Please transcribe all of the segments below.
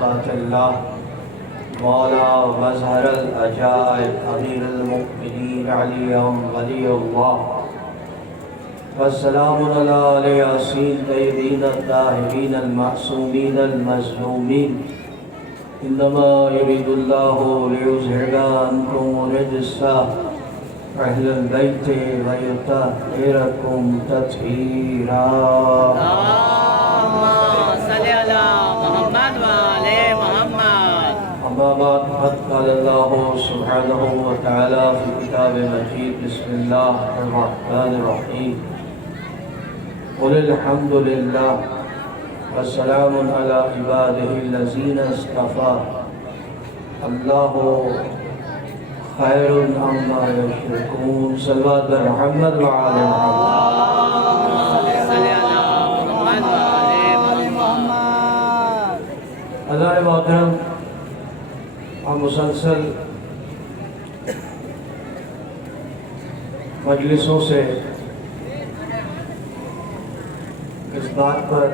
ذات اللہ مولا مظہر العجائب امیر المؤمنین علی ولی اللہ والسلام علی یاسین طیبین الطاہرین المعصومین المظلومین انما یرید اللہ لیظہر عنکم الرجس اہل البیت ویطہرکم تطہیرا۔ اما بعد فقد قال اللہ سبحانہ وتعالی فی کتاب مجید بسم اللہ الرحمن الرحیم قل الحمد للہ والسلام علی عبادہ الذین اصطفیٰ اللہ خیر عما یشرکون۔ صلوات محمد وعلی محمد۔ اللہ محترم، ہم مسلسل مجلسوں سے اس بات پر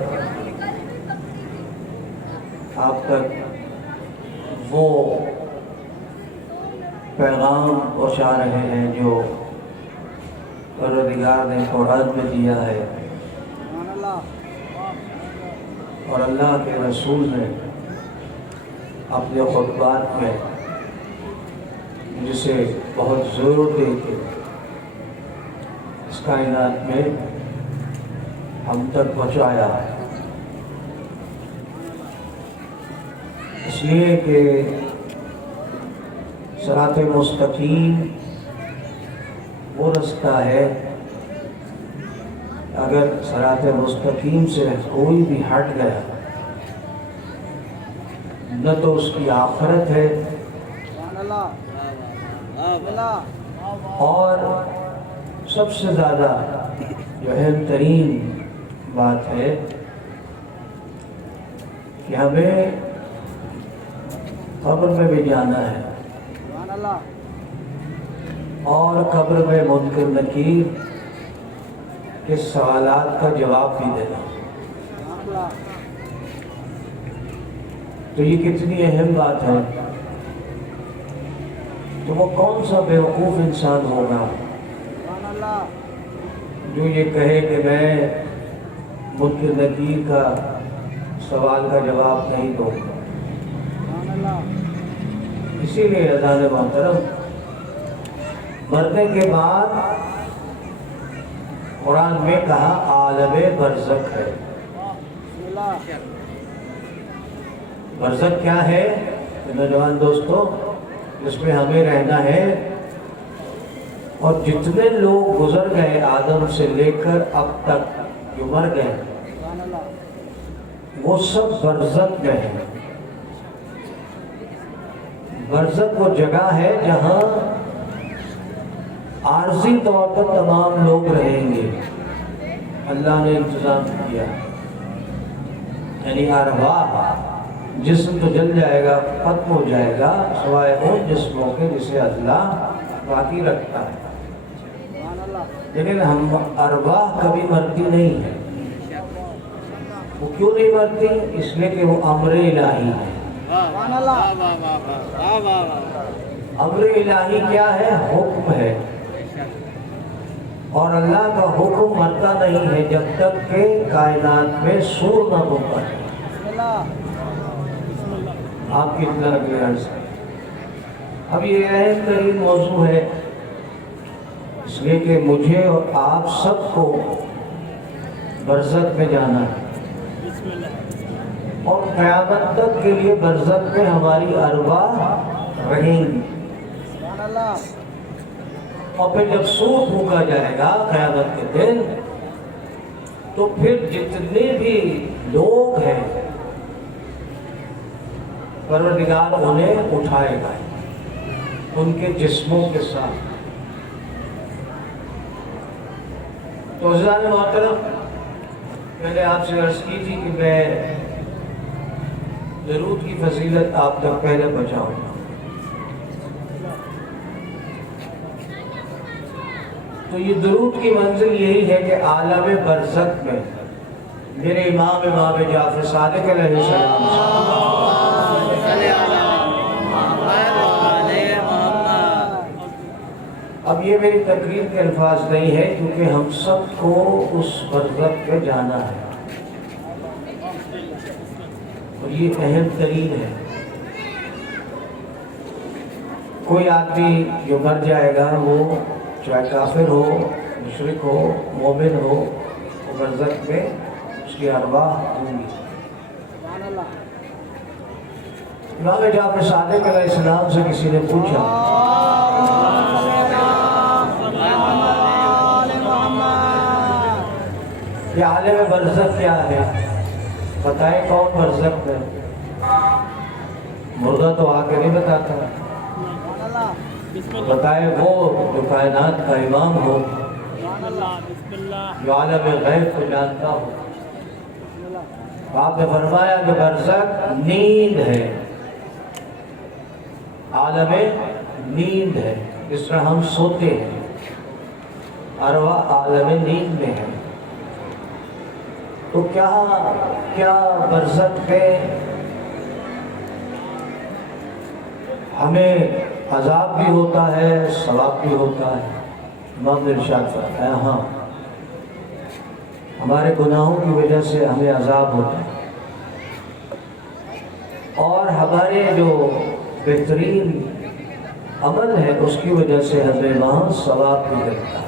آپ تک وہ پیغام پہنچا رہے ہیں جو پروردگار نے قرآن میں دیا ہے اور اللہ کے رسول نے اپنے خطبات میں جسے بہت زور دے کے اس کائنات میں ہم تک پہنچایا، اس لیے کہ صراط مستقیم وہ رستہ ہے، اگر صراط مستقیم سے کوئی بھی ہٹ گیا نہ تو اس کی آخرت ہے اور سب سے زیادہ جو اہم ترین بات ہے کہ ہمیں قبر میں بھی جانا ہے اور قبر میں منکر نکیر کے سوالات کا جواب بھی دینا۔ تو یہ کتنی اہم بات ہے، تو وہ کون سا بیوقوف انسان ہوگا جو یہ کہے کہ میں منکر نکیر کا سوال کا جواب نہیں دوں گا۔ اسی لیے اذان محترم، مرنے کے بعد قرآن میں کہا عالم برزخ ہے۔ برزخ کیا ہے نوجوان دوستو؟ جس میں ہمیں رہنا ہے، اور جتنے لوگ گزر گئے آدم سے لے کر اب تک جو مر گئے وہ سب برزخ میں ہیں۔ برزخ وہ جگہ ہے جہاں عارضی طور پر تمام لوگ رہیں گے، اللہ نے انتظام کیا، یعنی ارواح، جسم تو جل جائے گا، ختم ہو جائے گا، سوائے ان جسموں کے جسے اللہ باقی رکھتا ہے، لیکن ہم ارواح کبھی مرتی نہیں ہے۔ وہ کیوں نہیں مرتی؟ اس لیے کہ وہ امر الہی ہے۔ امر الہی کیا ہے؟ حکم ہے، اور اللہ کا حکم مرتا نہیں ہے جب تک کہ کائنات میں سور نہ ہوتا ہے۔ آپ کی اطلاع کے عرض ہے۔ اب یہ اہم ترین موضوع ہے، اس لیے کہ مجھے اور آپ سب کو برزخ میں جانا ہے، اور قیامت تک کے لیے برزخ میں ہماری ارواح رہیں گی، اور پھر جب سور پھونکا جائے گا قیامت کے دن تو پھر جتنے بھی لوگ ہیں پروردگار انہیں اٹھائے گا ان کے جسموں کے ساتھ۔ تو عزیزان محترم، میں نے آپ سے عرض کی تھی کہ میں درود کی فضیلت آپ تک پہلے پہنچاؤں گا۔ تو یہ درود کی منزل یہی ہے کہ عالم برزخ میں میرے امام جعفر صادق علیہ السلام اب یہ میری تقریر کے الفاظ نہیں ہے کیونکہ ہم سب کو اس برزخ پہ جانا ہے اور یہ اہم ترین ہے۔ کوئی آدمی جو مر جائے گا وہ چاہے کافر ہو، مشرک ہو، مومن ہو، وہ برزخ میں اس کی ارواح ہوں گی۔ امام جعفر صادق علیہ السلام سے کسی نے پوچھا کہ عالم برزخ کیا ہے، بتائیں کون برزخ ہے؟ مردہ تو آ کے نہیں بتاتا، بتائے وہ جو کائنات کا امام ہو، جو عالم غیب کو جانتا ہو۔ آپ نے فرمایا کہ برزخ نیند ہے، عالم نیند ہے، جس طرح ہم سوتے ہیں، ارواح عالم نیند میں ہے۔ تو کیا برزخ میں ہمیں عذاب بھی ہوتا ہے، ثواب بھی ہوتا ہے؟ امام نے ارشاد فرمایا ہاں، ہمارے گناہوں کی وجہ سے ہمیں عذاب ہوتا ہے، اور ہمارے جو بہترین عمل ہے اس کی وجہ سے ہمیں وہاں ثواب بھی ملتا ہے۔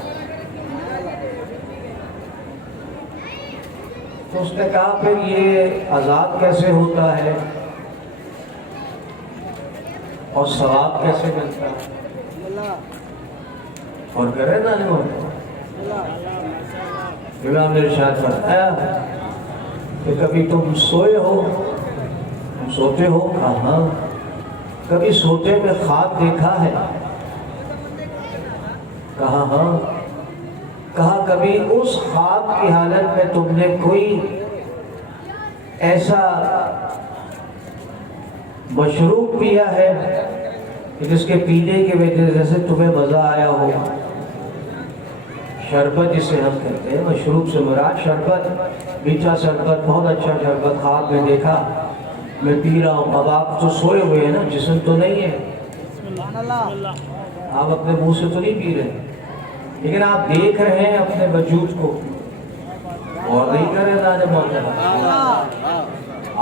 تو اس نے کہا پھر یہ عذاب کیسے ہوتا ہے اور ثواب کیسے ملتا ہے؟ اور کرے نا امام نے ارشاد فرمایا کہ کبھی تم سوئے ہو، تم سوتے ہو؟ کہاں، کبھی سوتے میں خواب دیکھا ہے؟ کہا ہاں۔ کہا کبھی اس خواب کی حالت میں تم نے کوئی ایسا مشروب پیا ہے کہ جس کے پینے کی وجہ سے تمہیں مزہ آیا ہو؟ شربت جسے ہم کہتے ہیں، مشروب سے مراد شربت، میٹھا شربت، بہت اچھا شربت خواب میں دیکھا، میں پی رہا ہوں۔ اب آپ تو سوئے ہوئے ہیں نا، جسم تو نہیں ہے، آپ اپنے منہ سے تو نہیں پی رہے، لیکن آپ دیکھ رہے ہیں اپنے وجود کو، اور نہیں کر رہے نا،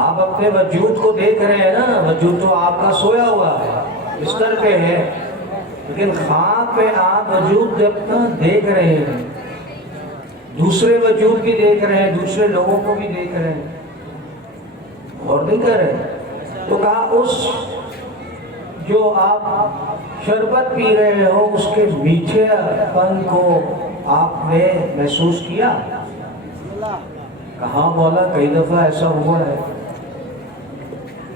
آپ اپنے وجود کو دیکھ رہے ہیں نا، وجود تو آپ کا سویا ہوا ہے، بستر پہ ہے، لیکن خواب پہ آپ وجود اپنا دیکھ رہے ہیں، دوسرے وجود بھی دیکھ رہے ہیں، دوسرے لوگوں کو بھی دیکھ رہے ہیں، اور نہیں کر رہے۔ تو کہا اس جو آپ شربت پی رہے ہو اس کے میٹھے پن کو آپ نے محسوس کیا؟ کہاں مولا، کئی دفعہ ایسا ہوا ہے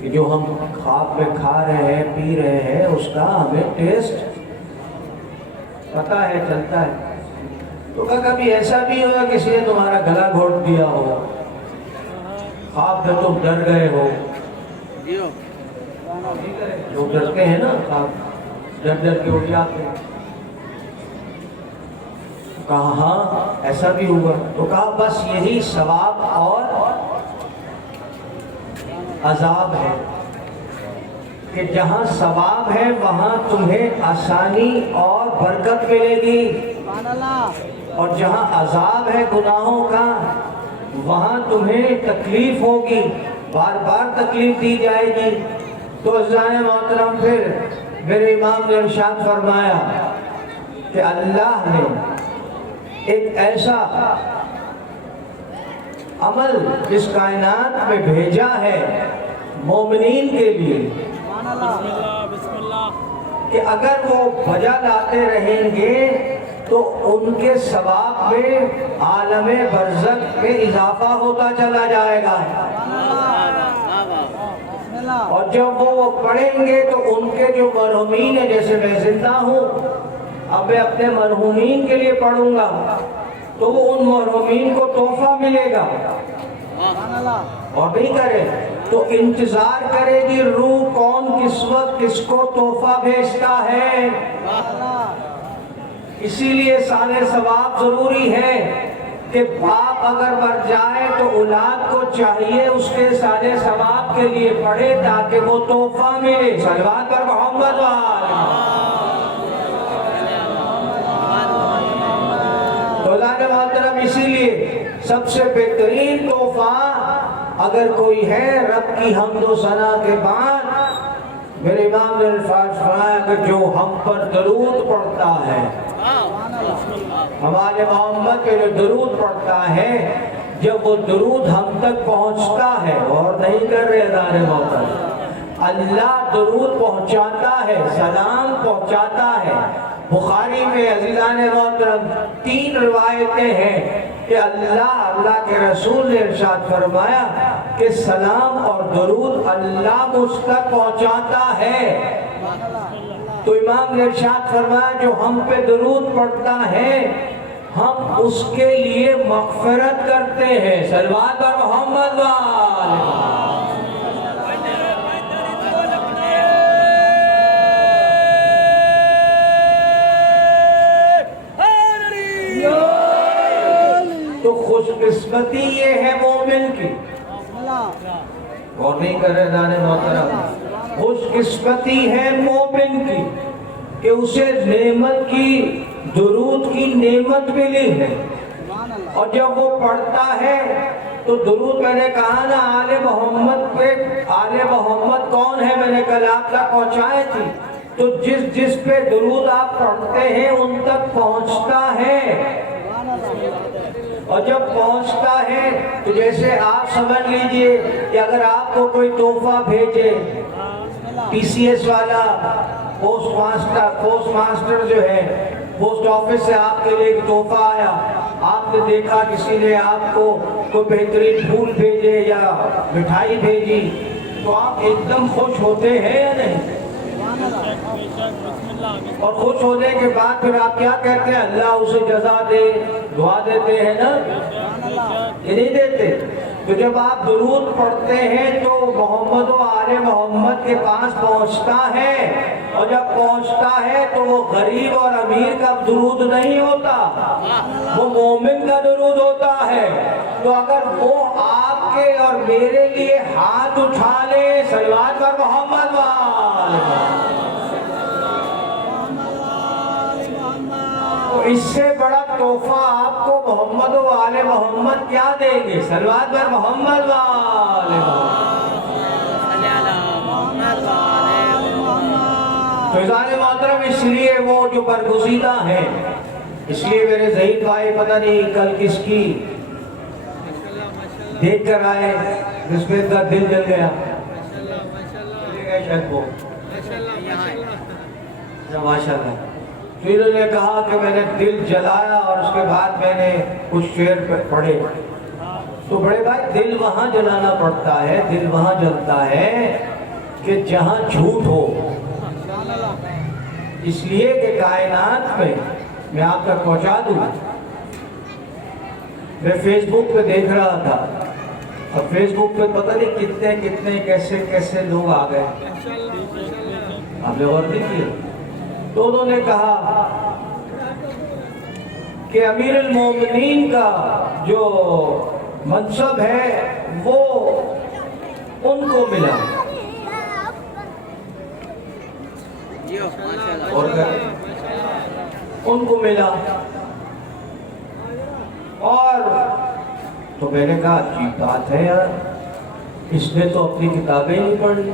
کہ جو ہم خواب میں کھا رہے ہیں، پی رہے ہیں، اس کا ہمیں ٹیسٹ پتا ہے، چلتا ہے۔ تو کبھی ایسا بھی ہوگا کسی نے تمہارا گلا گھونٹ دیا ہو، خواب میں تم ڈر گئے ہو، لوگ ڈرتے ہیں نا، خواب ڈر کے اٹھ جاتے ہیں۔ کہا ہاں ایسا بھی ہوا۔ تو کہا بس یہی ثواب اور عذاب ہے کہ جہاں ثواب ہے وہاں تمہیں آسانی اور برکت ملے گی، اور جہاں عذاب ہے گناہوں کا وہاں تمہیں تکلیف ہوگی، بار بار تکلیف دی جائے گی۔ تو عزیزان محترم، پھر میرے امام نے ارشاد فرمایا کہ اللہ نے ایک ایسا عمل اس کائنات میں بھیجا ہے مومنین کے لیے کہ اگر وہ بجا لاتے رہیں گے تو ان کے ثواب میں عالم برزخ میں اضافہ ہوتا چلا جائے گا، اور جب وہ پڑھیں گے تو ان کے جو مرحومین ہیں، جیسے میں زندہ ہوں، اب میں اپنے مرحومین کے لیے پڑھوں گا تو وہ ان مرحومین کو تحفہ ملے گا، اور نہیں کرے تو انتظار کرے گی روح کون کس وقت کس کو تحفہ بھیجتا ہے۔ اسی لیے سال ثواب ضروری ہے کہ باپ اگر مر جائے تو اولاد کو چاہیے اس کے سال ثواب کے لیے پڑھے تاکہ وہ تحفہ ملے۔ صلوات پر محمد سب سے بہترین تحفہ اگر کوئی ہے رب کی حمد و ثنا کے بعد، میرے امام نے الفاظ فرمایا کہ جو ہم پر درود پڑھتا ہے، ہمارے محمد پہ جو درود پڑھتا ہے، جب وہ درود ہم تک پہنچتا ہے، اور نہیں کر رہے ادارے محترم، اللہ درود پہنچاتا ہے، سلام پہنچاتا ہے۔ بخاری میں عزیزان محترم 3 روایتیں ہیں کہ اللہ کے رسول نے ارشاد فرمایا کہ سلام اور درود اللہ مجھ تک پہنچاتا ہے۔ تو امام نے ارشاد فرمایا جو ہم پہ درود پڑھتا ہے ہم اس کے لیے مغفرت کرتے ہیں۔ صلوات پر محمد وآلہ۔ تو خوش قسمتی یہ ہے مومن کی، اور نہیں کر رہے دانے محترم، خوش قسمتی ہے مومن کی کہ اسے نعمت کی، درود کی نعمت ملی ہے، اور جب وہ پڑھتا ہے تو درود، میں نے کہا نا آل محمد پہ، آل محمد کون ہے، میں نے کل آپ تک پہنچائے تھی، تو جس پہ درود آپ پڑھتے ہیں ان تک پہنچتا ہے، اور جب پہنچتا ہے تو جیسے آپ سمجھ لیجئے کہ اگر آپ کو کوئی تحفہ بھیجے، پی سی ایس والا، پوسٹ ماسٹر جو ہے، پوسٹ آفس سے آپ کے لیے ایک تحفہ آیا، آپ نے دیکھا کسی نے آپ کو کوئی بہترین پھول بھیجے یا مٹھائی بھیجی، تو آپ ایک دم خوش ہوتے ہیں یا نہیں؟ اور خوش ہونے کے بعد پھر آپ کیا کہتے ہیں؟ اللہ اسے جزا دے، دعا دیتے ہیں نا، یہ نہیں دیتے؟ تو جب آپ درود پڑھتے ہیں تو محمد و آل محمد کے پاس پہنچتا ہے، اور جب پہنچتا ہے تو وہ غریب اور امیر کا درود نہیں ہوتا، وہ مومن کا درود ہوتا ہے۔ تو اگر وہ آپ کے اور میرے لیے ہاتھ اٹھا لے، صلوات پر محمد وآلہ، اس سے بڑا تحفہ آپ کو محمد و آل محمد کیا دیں گے؟ صلوات پر محمد و آل محمد۔ تو عزیزان محترم، اس لیے وہ جو برگزیدہ ہیں، اس لیے میرے ذہین بھائی پتہ نہیں کل کس کی دیکھ کر آئے جس میں ان کا دل جل گیا، شاید وہ ماشاءاللہ، تو انہوں نے کہا کہ میں نے دل جلایا اور اس کے بعد میں نے کچھ شعر پڑھے۔ تو بڑے بھائی، دل وہاں جلانا پڑتا ہے، دل وہاں جلتا ہے کہ جہاں جھوٹ ہو، اس لیے کہ کائنات میں آپ تک پہنچا دوں، میں فیس بک پہ دیکھ رہا تھا، اور فیس بک پہ پتہ نہیں کتنے کیسے لوگ آ گئے، آپ نے غور نہیں کیا؟ تو انہوں نے کہا کہ امیر المومنین کا جو منصب ہے وہ ان کو ملا، اور ان کو ملا، اور تو میں نے کہا عجیب بات ہے یار، اس نے تو اپنی کتابیں نہیں پڑھی،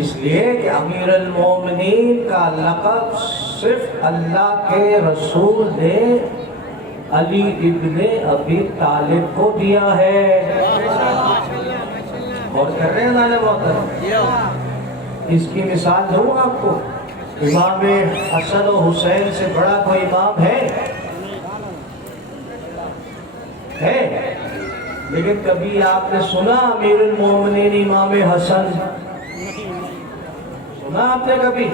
اس لیے کہ امیر المومنین کا لقب صرف اللہ کے رسول نے علی ابن ابی طالب کو دیا ہے، اور کر رہے ہیں نالے محترم، اس کی مثال دوں آپ کو، امام حسن و حسین سے بڑا کوئی امام ہے؟ لیکن کبھی آپ نے سنا امیر المومنین امام حسن؟ سنا آپ نے کبھی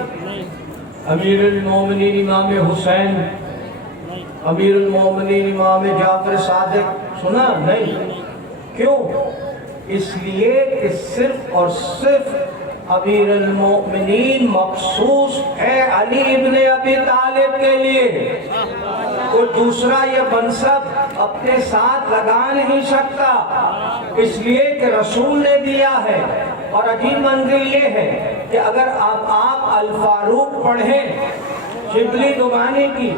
امیر المومنین امام حسین، امیر المومنین امام جعفر صادق؟ سنا نہیں؟ کیوں؟ اس لیے کہ صرف اور صرف امیر المومنین مخصوص ہے علی ابن ابی طالب کے لیے، کوئی دوسرا یہ منصب اپنے ساتھ لگا نہیں سکتا، اس لیے کہ رسول نے دیا ہے۔ اور عجیب منزل یہ ہے کہ اگر آپ الفاروق پڑھیں شبلی نعمانی کی،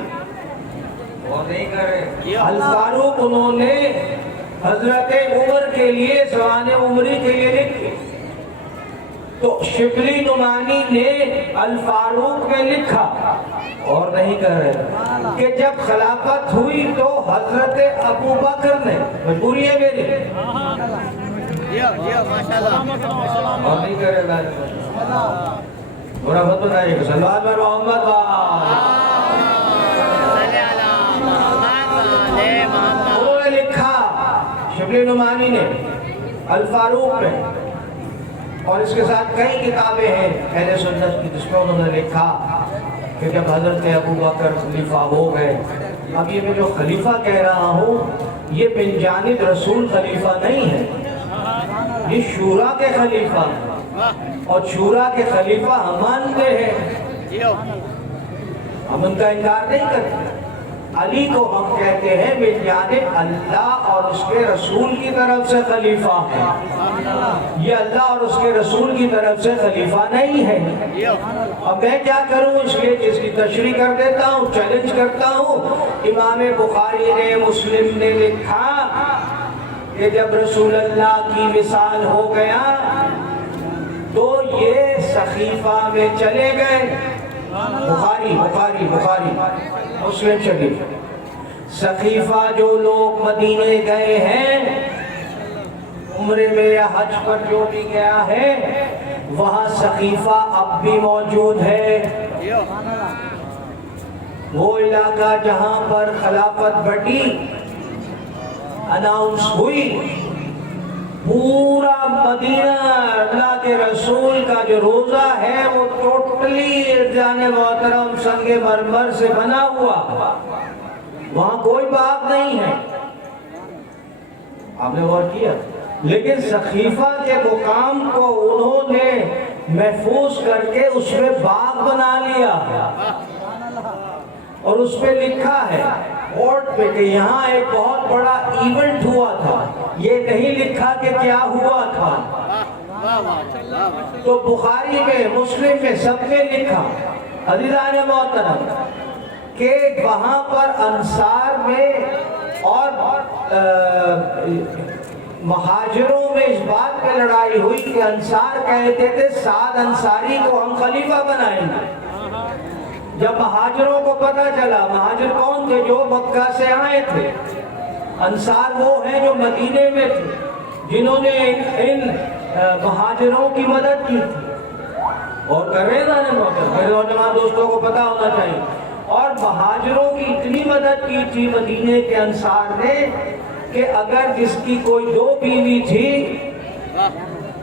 الفاروق انہوں نے حضرت عمر کے لیے سوانح عمری کے لیے لکھے، تو شبلی نعمانی نے الفاروق میں لکھا اور نہیں کر رہے کہ جب خلافت ہوئی تو حضرت ابو بکر نے، مجبوری ہے میری، اور نہیں کر رہے برا مت بنائیے، صلی اللہ علیہ محمد انہوں نے لکھا شبلی نعمانی نے الفاروق میں، اور اس کے ساتھ کئی کتابیں ہیں اہل سنت کی جس میں انہوں نے لکھا کہ جب حضرت ابو بکر خلیفہ ہو گئے، اب یہ میں جو خلیفہ کہہ رہا ہوں یہ من جانب رسول خلیفہ نہیں ہے، یہ شورا کے خلیفہ ہیں، اور شورا کے خلیفہ ہم مانتے ہیں، ہم ان کا انکار نہیں کرتے۔ علی کو ہم کہتے ہیں من جانب اللہ اور اس کے رسول کی طرف سے خلیفہ ہے، یہ اللہ اور اس کے رسول کی طرف سے خلیفہ نہیں ہے۔ اب میں کیا کروں، اس لیے جس کی تشریح کر دیتا ہوں، چیلنج کرتا ہوں۔ امام بخاری نے، مسلم نے لکھا کہ جب رسول اللہ کی وصال ہو گیا تو یہ سقیفہ میں چلے گئے، بخاری مسلم شریف، سقیفہ جو لوگ مدینے گئے ہیں عمرے میں یا حج پر جو بھی گیا ہے وہاں سقیفہ اب بھی موجود ہے، وہ علاقہ جہاں پر خلافت بٹی اناؤنس ہوئی، پورا مدینہ اللہ کے رسول کا جو روزہ ہے وہ ٹوٹلی جان محترم سنگ مرمر سے بنا ہوا، وہاں کوئی باغ نہیں ہے، آپ نے غور کیا؟ لیکن سقیفہ کے مقام کو انہوں نے محفوظ کر کے اس میں باغ بنا لیا اور اس پہ لکھا ہے بورڈ پہ کہ یہاں ایک بہت بڑا ایونٹ ہوا تھا، یہ نہیں لکھا کہ کیا ہوا تھا۔ تو بخاری میں، مسلم میں، سب میں لکھا عزیزان محترم کہ وہاں پر انصار میں اور مہاجروں میں اس بات پہ لڑائی ہوئی کہ انصار کہتے تھے سعد انصاری کو ہم خلیفہ بنائیں گے۔ جب مہاجروں کو پتہ چلا، مہاجر کون تھے؟ جو مکہ سے آئے تھے، انصار وہ ہیں جو مدینے میں تھے، جنہوں نے ان مہاجروں کی مدد کی تھی، اور کر رہے ہیں میرے نوجوان دوستوں کو پتہ ہونا چاہیے، اور مہاجروں کی اتنی مدد کی تھی مدینے کے انصار نے کہ اگر جس کی کوئی 2 بیوی تھی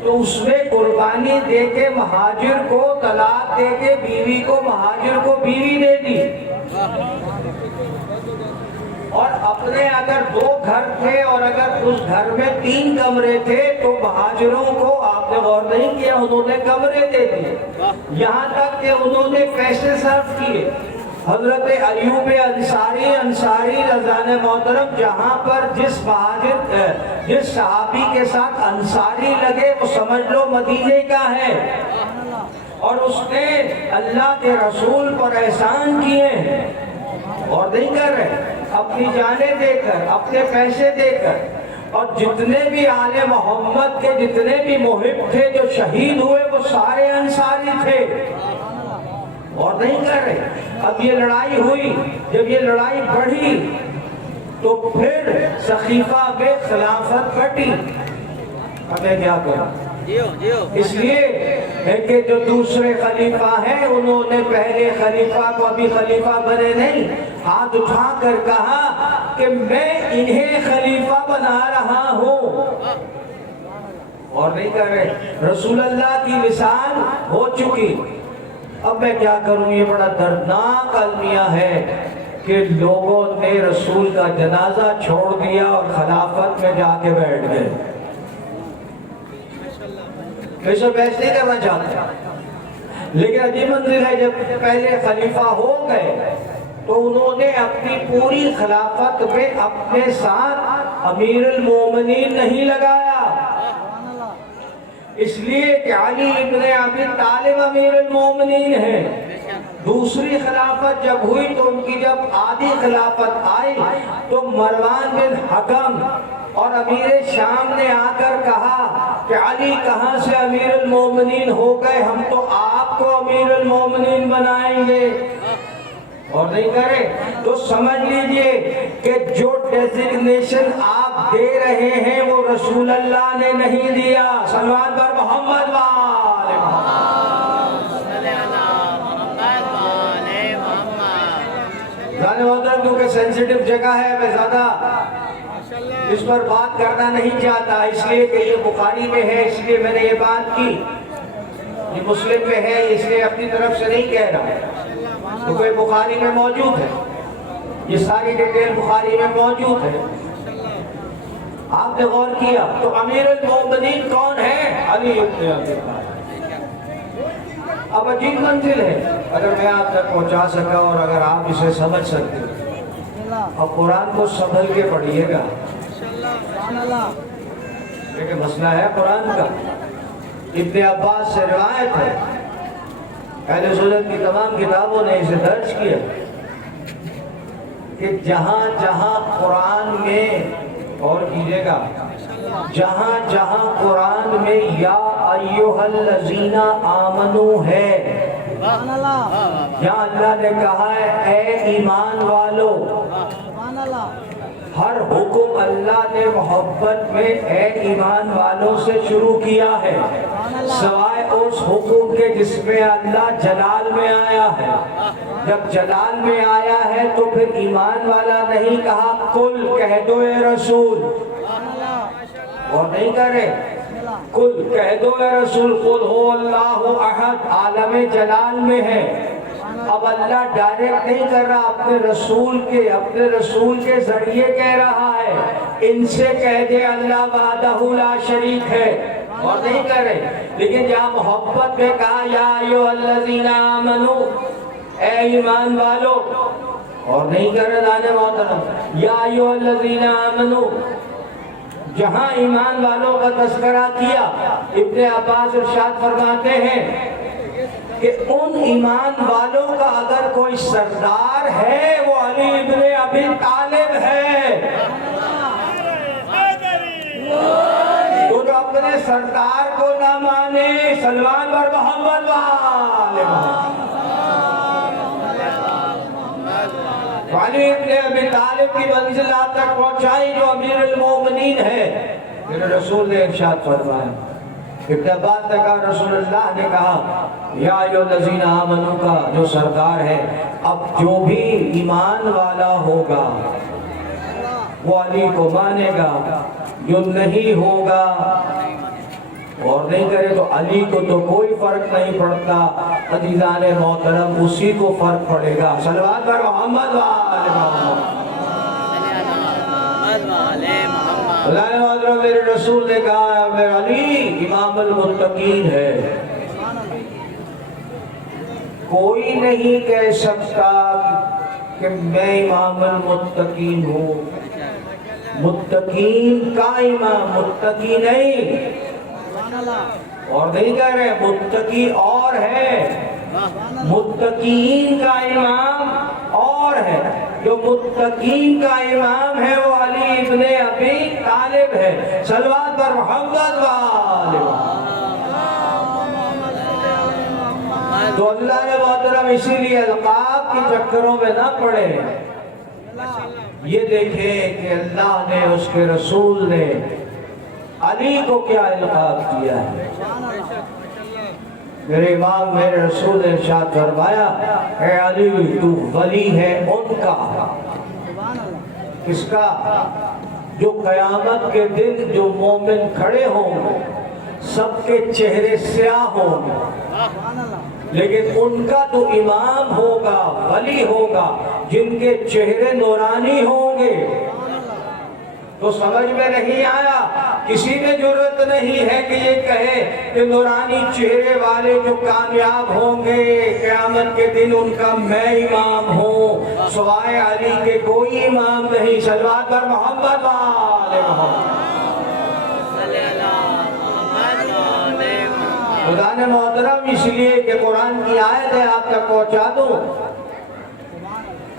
تو اس میں قربانی دے کے مہاجر کو طلاق دے کے بیوی کو مہاجر کو بیوی دے دی، اور اپنے اگر 2 گھر تھے اور اگر اس گھر میں 3 کمرے تھے تو مہاجروں کو، آپ نے غور نہیں کیا، انہوں نے کمرے دے دیے، یہاں تک کہ انہوں نے پیسے صرف کیے۔ حضرت ایوب انصاری رضوان محترم جہاں پر جس صحابی کے ساتھ انصاری لگے وہ سمجھ لو مدینے کا ہے، اور اس نے اللہ کے رسول پر احسان کیے اور نہیں کر رہے، اپنی جانیں دے کر، اپنے پیسے دے کر، اور جتنے بھی آل محمد کے جتنے بھی محب تھے جو شہید ہوئے وہ سارے انصاری تھے اور نہیں کر رہے۔ اب یہ لڑائی ہوئی، جب یہ لڑائی بڑھی تو پھر سقیفہ میں خلافت بٹی، ہمیں کیا کریں؟ اس لیے ہے کہ جو دوسرے خلیفہ ہیں انہوں نے پہلے خلیفہ کو ابھی خلیفہ بنے نہیں، ہاتھ اٹھا کر کہا کہ میں انہیں خلیفہ بنا رہا ہوں، اور نہیں کر رہے۔ رسول اللہ کی وصال ہو چکی، اب میں کیا کروں؟ یہ بڑا دردناک المیہ ہے کہ لوگوں نے رسول کا جنازہ چھوڑ دیا اور خلافت میں جا کے بیٹھ گئے۔ میں سب بحث نہیں کرنا چاہتا، لیکن عجیب منظر ہے، جب پہلے خلیفہ ہو گئے تو انہوں نے اپنی پوری خلافت میں اپنے ساتھ امیر المومنین نہیں لگایا، اس لیے کہ علی ابن ابی طالب امیر المومنین ہیں، دوسری خلافت جب ہوئی تو ان کی جب آدھی خلافت آئی تو مروان بن حکم اور امیر شام نے آ کر کہا کہ علی کہاں سے امیر المومنین ہو گئے، ہم تو آپ کو امیر المومنین بنائیں گے، اور نہیں کرے تو سمجھ لیجئے کہ جو ڈیزگنیشن آپ دے رہے ہیں وہ رسول اللہ نے نہیں دیا۔ صلوات بر محمد وآل محمد۔ کیونکہ سینسیٹیو جگہ ہے، میں زیادہ اس پر بات کرنا نہیں چاہتا، اس لیے کہ یہ بخاری میں ہے، اس لیے میں نے یہ بات کی، یہ مسلم میں ہے، اس لیے اپنی طرف سے نہیں کہہ رہا، کیونکہ بخاری میں موجود ہے، یہ ساری ڈیٹیل بخاری میں موجود ہے۔ آپ نے غور کیا تو امیر المومنین کون ہے؟ علی ابن ابی طالب۔ اب عجیب منزل ہے، اگر میں آپ تک پہنچا سکا اور اگر آپ اسے سمجھ سکتے اب قرآن کو سنبھل کے پڑھیے گا، لیکن مسئلہ ہے قرآن کا۔ ابن عباس سے روایت ہے، اہل سنت کی تمام کتابوں نے اسے درج کیا کہ جہاں جہاں قرآن میں، اور کیجئے گا، جہاں جہاں قرآن میں یا ایھا الذین آمنو ہے، جہاں اللہ نے کہا ہے اے ایمان والو، ہر حکم اللہ نے محبت میں اے ایمان والوں سے شروع کیا ہے، سوائے اس حکم کے جس میں اللہ جلال میں آیا ہے۔ جب جلال میں آیا ہے تو پھر ایمان والا نہیں کہا، قل کہہ دو اے رسول، اور نہیں کرے قل کہہ دو اے رسول، قل هو اللہ احد، عالم جلال میں ہے۔ اب اللہ ڈائریکٹ نہیں کر رہا، اپنے رسول کے ذریعے کہہ رہا ہے، ان سے کہہ دے اللہ وحدہ لا شریک ہے، اور نہیں کرے۔ لیکن جہاں محبت میں کہا یا ایھا الذین آمنو، اے ایمان والو، اور نہیں کرے لانے محترم یا ایھا الذین آمنو، جہاں ایمان والوں کا تذکرہ کیا، ابن عباس ارشاد فرماتے ہیں کہ ان ایمان والوں کا اگر کوئی سردار ہے وہ علی ابن ابی طالب ہے۔ تو جو اپنے سردار کو نہ مانے، صلوات بر محمد وآل محمد، علی ابن ابی طالب کی منزل آپ تک پہنچائی جو امیر المومنین ہے۔ میرے رسول نے ارشاد فرمایا، ابن عباس نے کہا رسول اللہ نے کہا یا ایھا الذین آمنو کا جو سردار ہے، اب جو بھی ایمان والا ہوگا وہ علی کو مانے گا، جو نہیں ہوگا اور نہیں کرے تو علی کو تو کوئی فرق نہیں پڑتا، عزیزان محترم اسی کو فرق پڑے گا۔ صلوات بر محمد وآل محمد۔ میرے رسول نے کہا میرا علی امام المتقین ہے، کوئی نہیں کہہ سکتا کہ میں امام المتقین ہوں، متقین کا امام، متقی نہیں، اور نہیں کہہ رہے متقی اور ہے، متقین کا امام اور ہے، جو متقین کا امام ہے وہ علی ابن ابی طالب ہے۔ صلوات بر محمد وآل محمد۔ تو اللہ نے محترم اسی لیے القاب کی چکروں میں نہ پڑے، یہ دیکھیں کہ اللہ نے، اس کے رسول نے علی کو کیا القاب کیا ہے۔ میرے امام میرے رسول نے ارشاد فرمایا اے علی تو ولی ہے ان کا، کس کا؟ جو قیامت کے دن جو مومن کھڑے ہوں سب کے چہرے سیاہ ہوں لیکن ان کا تو امام ہوگا، ولی ہوگا جن کے چہرے نورانی ہوں گے۔ تو سمجھ میں نہیں آیا، کسی میں جرت نہیں ہے کہ یہ کہے کہ نورانی چہرے والے جو کامیاب ہوں گے قیامت کے دن ان کا میں امام ہوں، سوائے علی کے کوئی امام نہیں۔ صلوات بر محمد وآل محمد۔ خدا نے محترم اس لیے کہ قرآن کی آیت ہے آپ تک پہنچا دوں.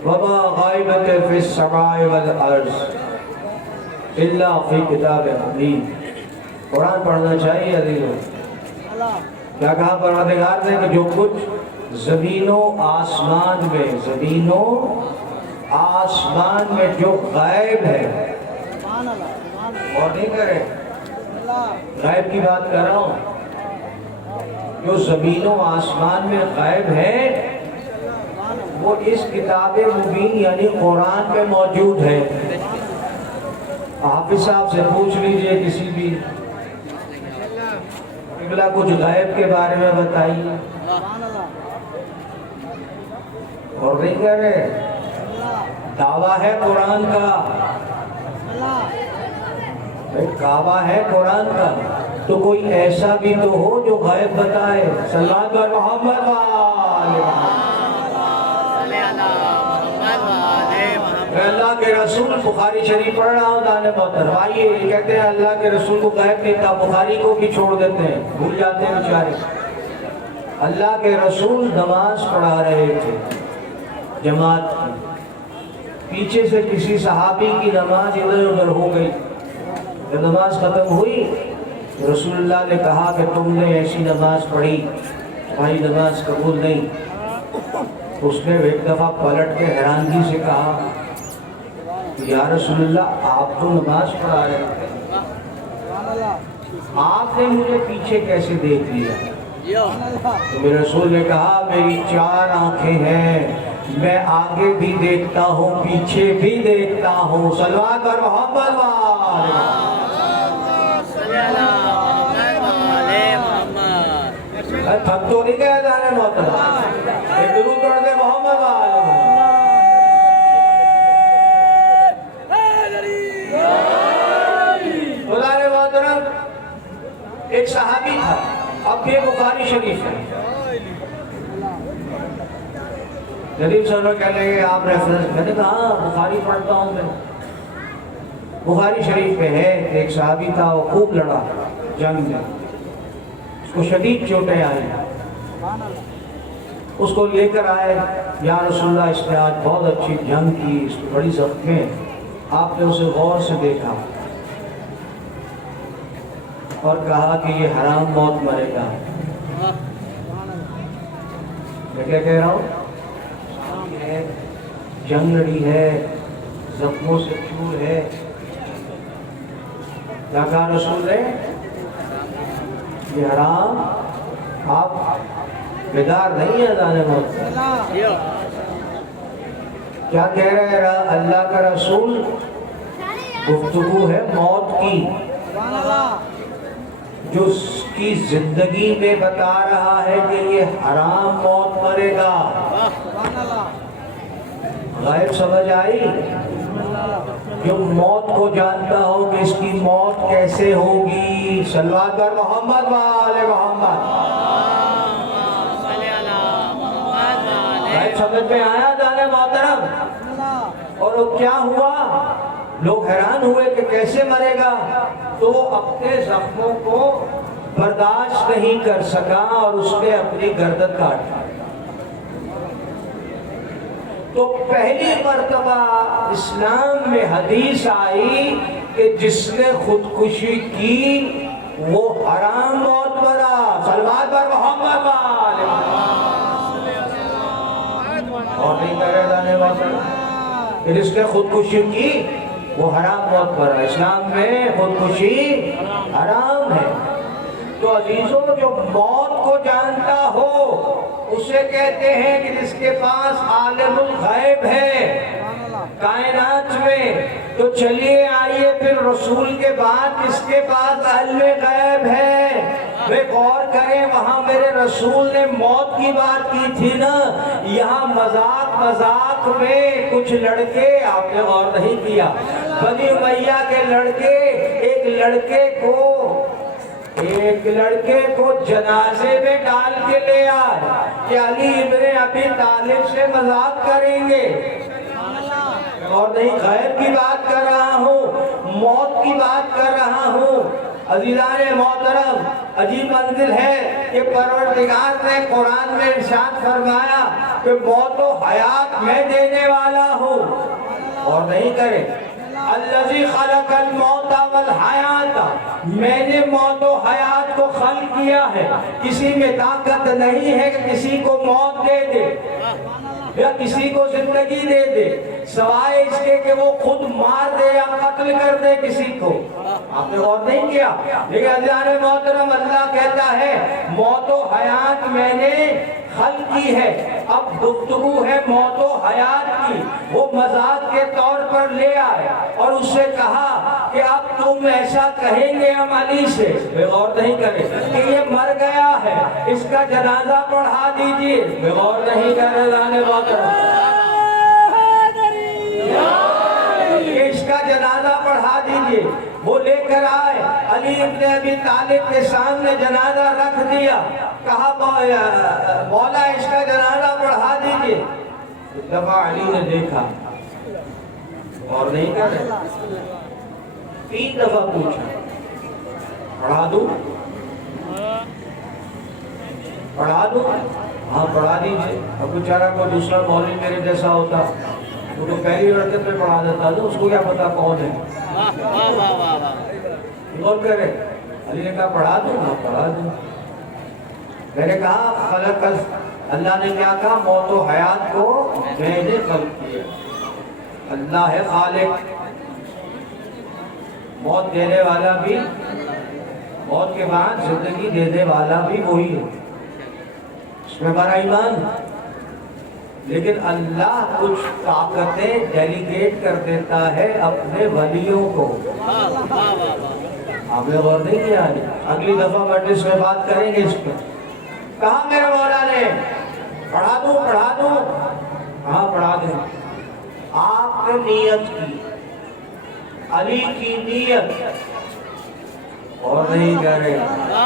وما غائبت فی السماء والارض الا فی کتاب مبین. قرآن پڑھنا چاہیے عزیزوں. کیا کہا پروردگار نے کہ جو کچھ زمین و آسمان میں جو غائب ہے، اور نہیں کرے غائب کی بات کر رہا ہوں، جو زمین و آسمان میں غائب ہے وہ اس کتاب مبین یعنی قرآن میں موجود ہے. حافظ صاحب سے پوچھ لیجئے کسی بھی، اگلا کچھ غائب کے بارے میں بتائیے، اور نہیں کہہ رہے. دعویٰ ہے قرآن کا، کعبہ ہے قرآن کا، تو کوئی ایسا بھی تو ہو جو غائب بتائے. صلوات و محمد اللہ کے رسول. بخاری شریف پڑھ رہا ہوں دانے محترم. آئیے، یہ کہتے ہیں اللہ کے رسول کو غائب نہیں تھا، بخاری کو بھی چھوڑ دیتے ہیں، بھول جاتے ہیں بیچارے. اللہ کے رسول نماز پڑھا رہے تھے جماعت کی، پیچھے سے کسی صحابی کی نماز ادھر ادھر ہو گئی. جب نماز ختم ہوئی رسول اللہ نے کہا کہ تم نے ایسی نماز پڑھی، تمہاری نماز قبول نہیں. اس نے ایک دفعہ پلٹ کے حیرانگی سے کہا یا رسول اللہ آپ تو نماز پڑھا رہے تھے، آپ نے مجھے پیچھے کیسے دیکھ لیا؟ تو میرے رسول نے کہا میری 4 آنکھیں ہیں، میں آگے بھی دیکھتا ہوں پیچھے بھی دیکھتا ہوں. صلوات اور محمد تھک تو نہیں گیا جانے محترم، درود پڑھ دے محمد خدا نے محترم. ایک صحابی تھا، اب یہ بخاری شریف ہے. ندیم صاحب کہنے لگے آپ ریفرنس، میں نے کہا بخاری پڑھتا ہوں میں. بخاری شریف میں ہے ایک صحابی تھا، وہ خوب لڑا جنگ میں، اس کو شدید چوٹیں آئی. اس کو لے کر آئے، یا رسول اللہ اس نے آج بہت اچھی جنگ کی، اس کو بڑی زخمیں. آپ نے اسے غور سے دیکھا اور کہا کہ یہ حرام موت مرے گا. میں کیا کہہ رہا ہوں، جنگ لڑی ہے، زخموں سے چور ہے. کیا کہا رسول نے؟ یہ حرام. آپ بیدار نہیں ہے دانے موت. کیا کہہ رہے ہیں اللہ کا رسول؟ گفتگو ہے موت کی، جو اس کی زندگی میں بتا رہا ہے کہ یہ حرام موت مرے گا. غائب سمجھ آئی؟ جو موت کو جانتا ہو کہ اس کی موت کیسے ہوگی. صلوات پر محمد وآل محمد. غائب سمجھ میں آیا جانے محترم؟ اور وہ کیا ہوا؟ لوگ حیران ہوئے کہ کیسے مرے گا. تو وہ اپنے زخموں کو برداشت نہیں کر سکا اور اس نے اپنی گردن کاٹ. تو پہلی مرتبہ اسلام میں حدیث آئی کہ جس نے خودکشی کی وہ حرام موت مرا. صلوات پر محمد اور نہیں کرے جانے والا. جس نے خودکشی کی وہ حرام موت مرا. اسلام میں خودکشی حرام ہے. تو عزیزوں جو موت کو جانتا ہو اسے کہتے ہیں کہ جس کے پاس عالم الغیب ہے کائنات میں. تو چلیے آئیے پھر رسول کے بعد کس کے پاس علم غیب ہے؟ وہ غور کریں، وہاں میرے رسول نے موت کی بات کی تھی نا. یہاں مذاق میں کچھ لڑکے، آپ نے غور نہیں کیا، بنی امیہ کے لڑکے ایک لڑکے کو جنازے میں ڈال کے لے آئے کہ علی ابن ابی طالب سے مذاق کریں گے. اور نہیں غیب کی بات کر رہا ہوں، موت کی بات کر رہا ہوں. عزیزان محترم عجیب منزل ہے کہ پروردگار نے قرآن میں ارشاد فرمایا کہ موت و حیات میں دینے والا ہوں، اور نہیں کرے الذی خلق الموت والحیات، میں نے موت و حیات کو خلق کیا ہے۔ کسی میں طاقت نہیں ہے کہ کسی کو موت دے دے یا کسی کو زندگی دے دے، سوائے اس کے کہ وہ خود مار دے یا قتل کر دے کسی کو۔ آپ نے غور نہیں کیا؟ لیکن عزیزان محترم اللہ کہتا ہے موت و حیات میں نے خلق کی ہے۔ اب گفتگو ہے موت و حیات کی، وہ مذاق کے طور پر لے آئے اور اس سے کہا کہ اب تم ایسا کہیں گے ہم علی سے، غور نہیں کرے کہ یہ مر گیا ہے، اس کا جنازہ پڑھا دیجئے، غور نہیں کرے عزیزان محترم، اس کا جنازہ پڑھا دیجئے۔ وہ لے کر آئے، علی ابن ابی طالب کے سامنے جنازہ رکھ دیا، کہا مولا اس کا جنازہ پڑھا دیجئے۔ ایک دفعہ علی نے دیکھا اور نہیں کر رہے، 3 دفعہ پوچھا پڑھا دوں پڑھا دوں؟ ہاں پڑھا دیجئے۔ اب بیچارہ کو دوسرا مولوی میرے جیسا ہوتا وہ تو پہلی رکعت میں پڑھا دیتا تھا، اس کو کیا پتا کون ہے۔ غور کرے، علی نے کہا پڑھا دوں؟ ہاں پڑھا دوں۔ میں نے کہا خلق، اللہ نے کیا کہا؟ موت و حیات کو میں نے خلق کیا۔ اللہ ہے خالق، موت دینے والا بھی، موت کے بعد زندگی دینے والا بھی وہی ہے، اس میں ہمارا ایمان۔ لیکن اللہ کچھ طاقتیں ڈیلیگیٹ کر دیتا ہے اپنے ولیوں کو۔ آپ نے غور نہیں کیا؟ اگلی دفعہ مجلس میں بات کریں گے اس پہ۔ کہا میرے مولا نے پڑھا دوں پڑھا دوں؟ ہاں پڑھا دیں۔ آپ نے نیت کی، علی کی نیت، اور نہیں کہہ رہے،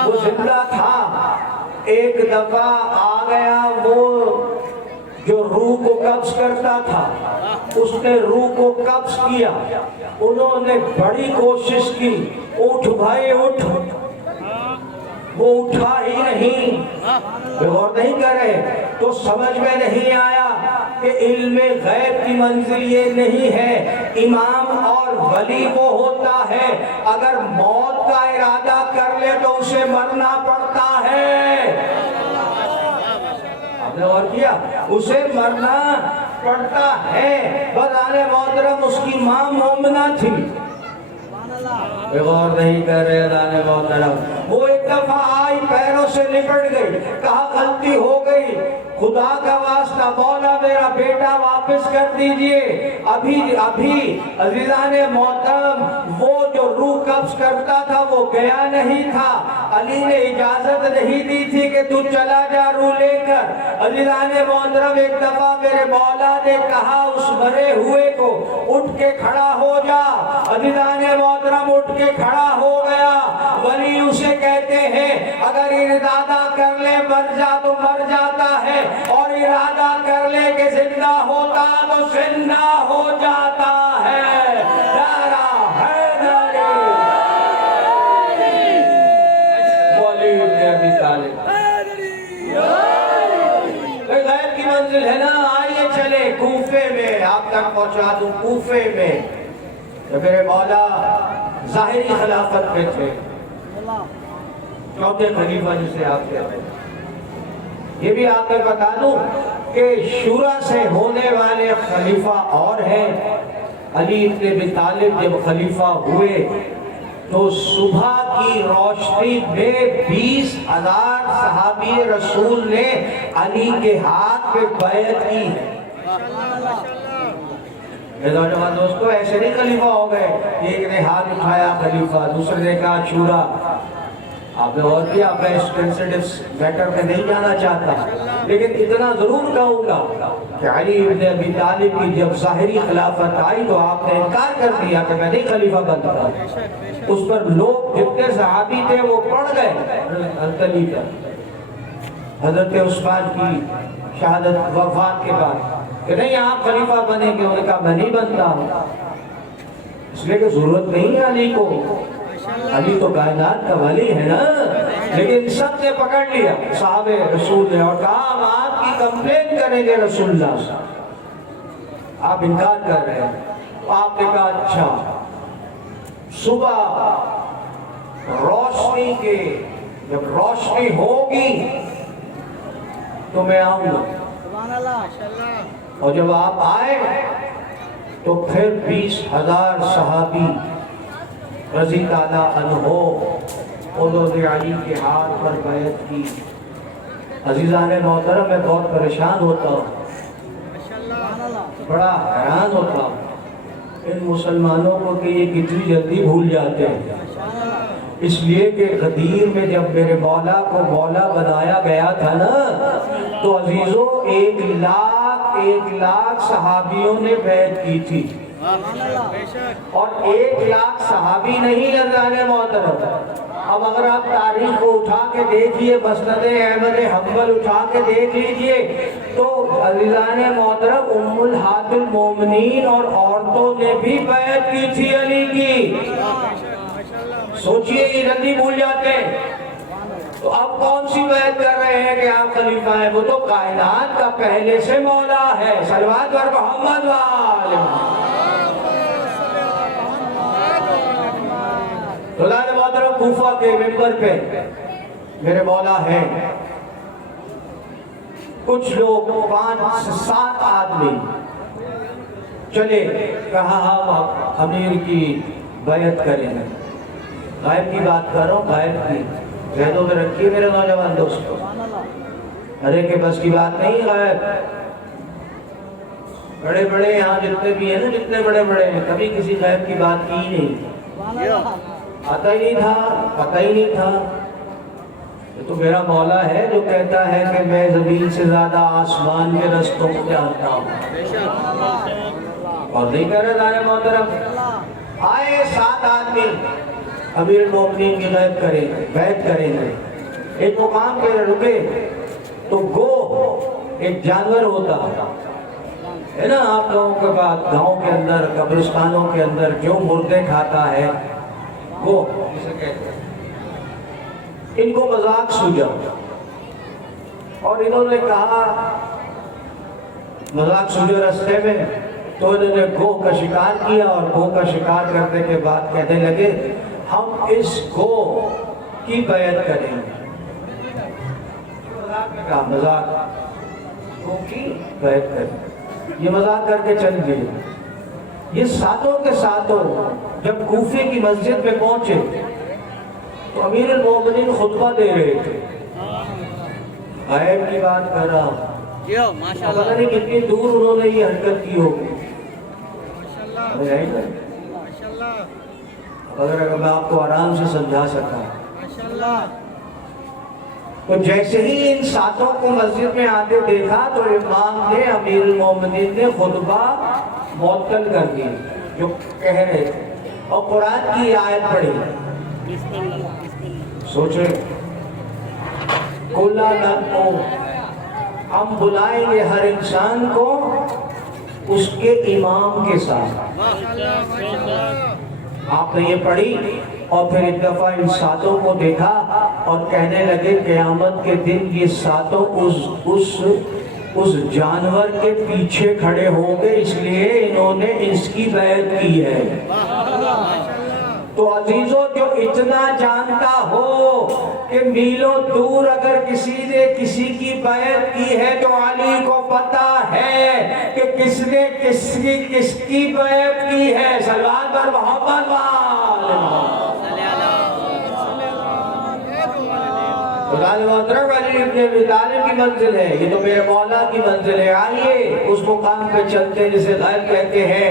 وہ زندہ تھا، ایک دفعہ آ گیا وہ جو روح کو قبض کرتا تھا، اس نے روح کو قبض کیا، انہوں نے بڑی کوشش کی، اٹھ بھائی اٹھ، وہ اٹھا ہی نہیں، غور نہیں کر رہے، تو سمجھ میں نہیں آیا کہ علم غیب کی منزل یہ نہیں ہے، امام اور ولی وہ ہوتا ہے اگر موت کا ارادہ کر لے تو اسے مرنا پڑتا ہے۔ آپ نے غور کیا؟ اسے مرنا پڑتا ہے۔ بزانے محترم اس کی ماں مومنہ تھی، غور نہیں کر رہے دانے محترم، وہ ایک دفعہ آئی پیروں سے لپٹ گئی، کہا غلطی ہو گئی، خدا کا واسطہ مولا میرا بیٹا واپس کر دیجئے۔ ابھی عزیزان محترم وہ جو روح قبض کرتا تھا وہ گیا نہیں تھا، علی نے اجازت نہیں دی تھی کہ تو چلا جا روح لے کر۔ عزیزان محترم ایک دفعہ میرے مولا نے کہا اس مرے ہوئے کو اٹھ کے کھڑا ہو جا، عزیزان محترم اٹھ کے کھڑا ہو گیا۔ ولی اسے کہتے ہیں اگر ارادہ کر لے مر جا تو مر جاتا ہے، اور ارادہ کر لے کہ زندہ ہوتا تو زندہ ہو جاتا ہے۔ نعرہ حیدری، ولی ابن ابی طالب، غیب کی منزل ہے نا۔ آئیے چلے کوفے میں، آپ تک پہنچا دوں کوفے میں، جب میرے مولا ظاہری خلافت میں تھے، چوتھے خلیفہ جسے آپ کہتے ہیں۔ یہ بھی آپ کو بتا دوں کہ شورا سے ہونے والے خلیفہ اور ہیں۔ علی ابن ابی طالب جب خلیفہ ہوئے تو صبح کی روشنی میں 20,000 صحابی رسول نے علی کے ہاتھ پہ بیعت کی ہے۔ میرے نوجوان دوستو، ایسے نہیں خلیفہ ہو گئے، ایک نے ہاتھ اٹھایا خلیفہ، دوسرے نے کہا شورا۔ آپ نے اور کیا، میں اس سینسیٹیو میٹر میں نہیں جانا چاہتا، لیکن اتنا ضرور کہوں گا کہ علی ابن ابی طالب کی جب ظاہری خلافت آئی تو آپ نے انکار کر دیا کہ میں نہیں خلیفہ بنتا۔ اس پر لوگ جتنے صحابی تھے وہ پڑ گئے انتلی پر، حضرت عثمان کی شہادت وفات کے بعد کہ نہیں آپ خلیفہ بنیں گے، انہوں نے کہا میں نہیں بنتا، اس لیے کہ ضرورت نہیں ہے علی کو، علی تو کائنات کا ولی ہے نا، لیکن سب نے پکڑ لیا صحابہ رسول نے اور کہا ہم آپ کی کمپلین کریں گے رسول اللہ سے، آپ انکار کر رہے ہیں۔ آپ نے کہا اچھا صبح روشنی کے جب روشنی ہوگی تو میں آؤں گا، اور جب آپ آئے تو پھر 20,000 صحابی رضی تعالیٰ عنہ انہوں نے علی کے ہاتھ پر بیعت کی۔ عزیزان محترم میں بہت پریشان ہوتا ہوں، بڑا حیران ہوتا ہوں ان مسلمانوں کو کہ یہ کتنی جلدی بھول جاتے ہیں، اس لیے کہ غدیر میں جب میرے مولا کو مولا بنایا گیا تھا نا تو عزیزوں 1,00,000 صحابیوں نے بیعت کی تھی، اور 1,00,000 صحابی نہیں عزیزان محترم۔ اب اگر آپ تاریخ کو اٹھا کے دیکھئے، مسند احمد حنبل اٹھا کے دیکھ لیجئے تو عزیزان محترم امہات المومنین اور عورتوں نے بھی بیعت کی تھی علی کی۔ سوچئے یہ جلدی بھول جاتے ہیں، تو اب کون سی بیعت کر رہے ہیں کہ آپ خلیفہ ہیں؟ وہ تو کائنات کا پہلے سے مولا ہے۔ صلوات بر محمد وآلہ اللہ محترم۔ کوفہ کے منبر پہ میرے مولا ہیں، کچھ لوگ 5 سے 7 آدمی چلے، کہا ہم امیر کی بیعت کریں گے۔ غائب کی بات کر رہا ہوں، غائب کی ذہنوں میں رکھیے میرے نوجوان دوستو، ارے کہ بس کی بات نہیں غائب۔ بڑے بڑے یہاں جتنے بھی ہیں نا، جتنے بڑے بڑے ہیں، کبھی کسی غائب کی بات کی نہیں، آتا ہی نہیں تھا، پتہ ہی نہیں تھا۔ یہ تو میرا مولا ہے جو کہتا ہے کہ میں زمین سے زیادہ آسمان کے رستوں کو جانتا ہوں، اور نہیں کہہ رہے دانے محترم۔ آئے 7 آدمی امیر المومنین کی بیعت کریں گے۔ ایک مقام پہ رکے تو گو ایک جانور ہوتا ہے نا، آپ لوگوں کے بعد گاؤں کے اندر قبرستانوں کے اندر جو مردے کھاتا ہے وہ اسے کہتے ہیں۔ ان کو مذاق سوجا اور انہوں نے کہا مذاق سوجا رستے میں، تو انہوں نے گو کا شکار کیا، اور گو کا شکار کرنے کے بعد کہنے لگے ہم اس گو کی بیعت کریں گے۔ مذاق گو کی بیعت کریں، یہ مذاق کر کے چل گئے۔ یہ ساتوں کے ساتوں جب کوفے کی مسجد میں پہنچے تو امیر المومنین خطبہ دے رہے تھے، غائب کی بات کر رہا ہوں، پتہ نہیں کتنی دور انہوں نے یہ حرکت کی ہوگی۔ اگر میں آپ کو آرام سے سمجھا سکا، تو جیسے ہی ان ساتوں کو مسجد میں آتے دیکھا تو امام نے امیر المومنین نے خطبہ معطل کر دی جو کہہ رہے تھے، اور قرآن کی آیت پڑھی۔ سوچیں کُلًا نَدْعُو، ہم بلائیں گے ہر انسان کو اس کے امام کے ساتھ۔ آپ نے یہ پڑھی اور پھر ایک دفعہ ان ساتوں کو دیکھا اور کہنے لگے قیامت کے دن یہ ساتوں اس جانور کے پیچھے کھڑے ہوں گے، اس لیے انہوں نے اس کی بیعت کی ہے۔ تو عزیزوں جو اتنا جانتا ہو کہ میلوں دور اگر کسی نے کسی کی بیعت کی ہے تو علی کو پتا ہے کہ کس نے کس کی بیعت کی ہے۔ صلوات بر محمد وآلہ محترم۔ علی ابن ابی طالب کی منزل ہے، یہ تو میرے مولا کی منزل ہے۔ آئیے اس مقام پہ چلتے جسے غائب کہتے ہیں،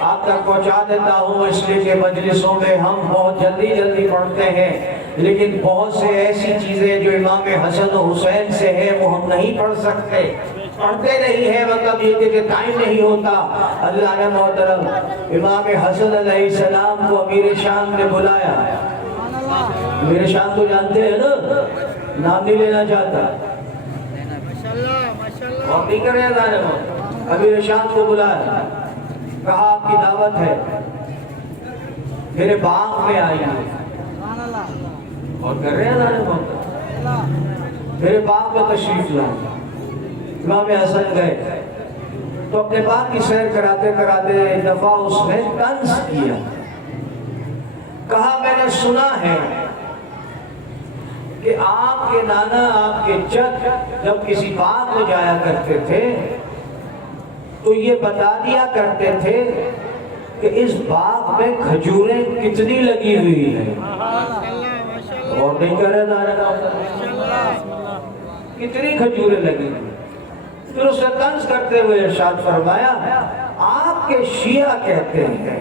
آپ تک پہنچا دیتا ہوں، اس لیے کہ مجلسوں میں ہم بہت جلدی پڑھتے ہیں، لیکن بہت سے ایسی چیزیں جو امام حسن و حسین سے ہیں وہ ہم نہیں پڑھ سکتے، پڑھتے نہیں ہیں، مطلب یہ کہ ٹائم نہیں ہوتا۔ اللہ محترم امام حسن علیہ السلام کو امیر شام نے بلایا۔ امیر شام تو جانتے ہیں نا، نام نہیں لینا چاہتا، اور نہیں کر رہے ہیں۔ امیر شام کو بلایا، کہا آپ کی دعوت ہے، میرے باغ میں آئیے۔ اور کر رہے ہیں نا محمد میرے باپ میں تشریف لائے امام حسن گئے تو اپنے باپ کی سیر کراتے کراتے ایک دفعہ اس نے طنز کیا کہا میں نے سنا ہے کہ آپ کے نانا آپ کے جد جب کسی باغ میں جایا کرتے تھے تو یہ بتا دیا کرتے تھے کہ اس باغ میں کھجوریں کتنی لگی ہوئی ہیں اور نہیں کر رہے نانا کتنی کھجوریں لگی ہوئی پھر اسے طنز کرتے ہوئے ارشاد فرمایا آپ کے شیعہ کہتے ہیں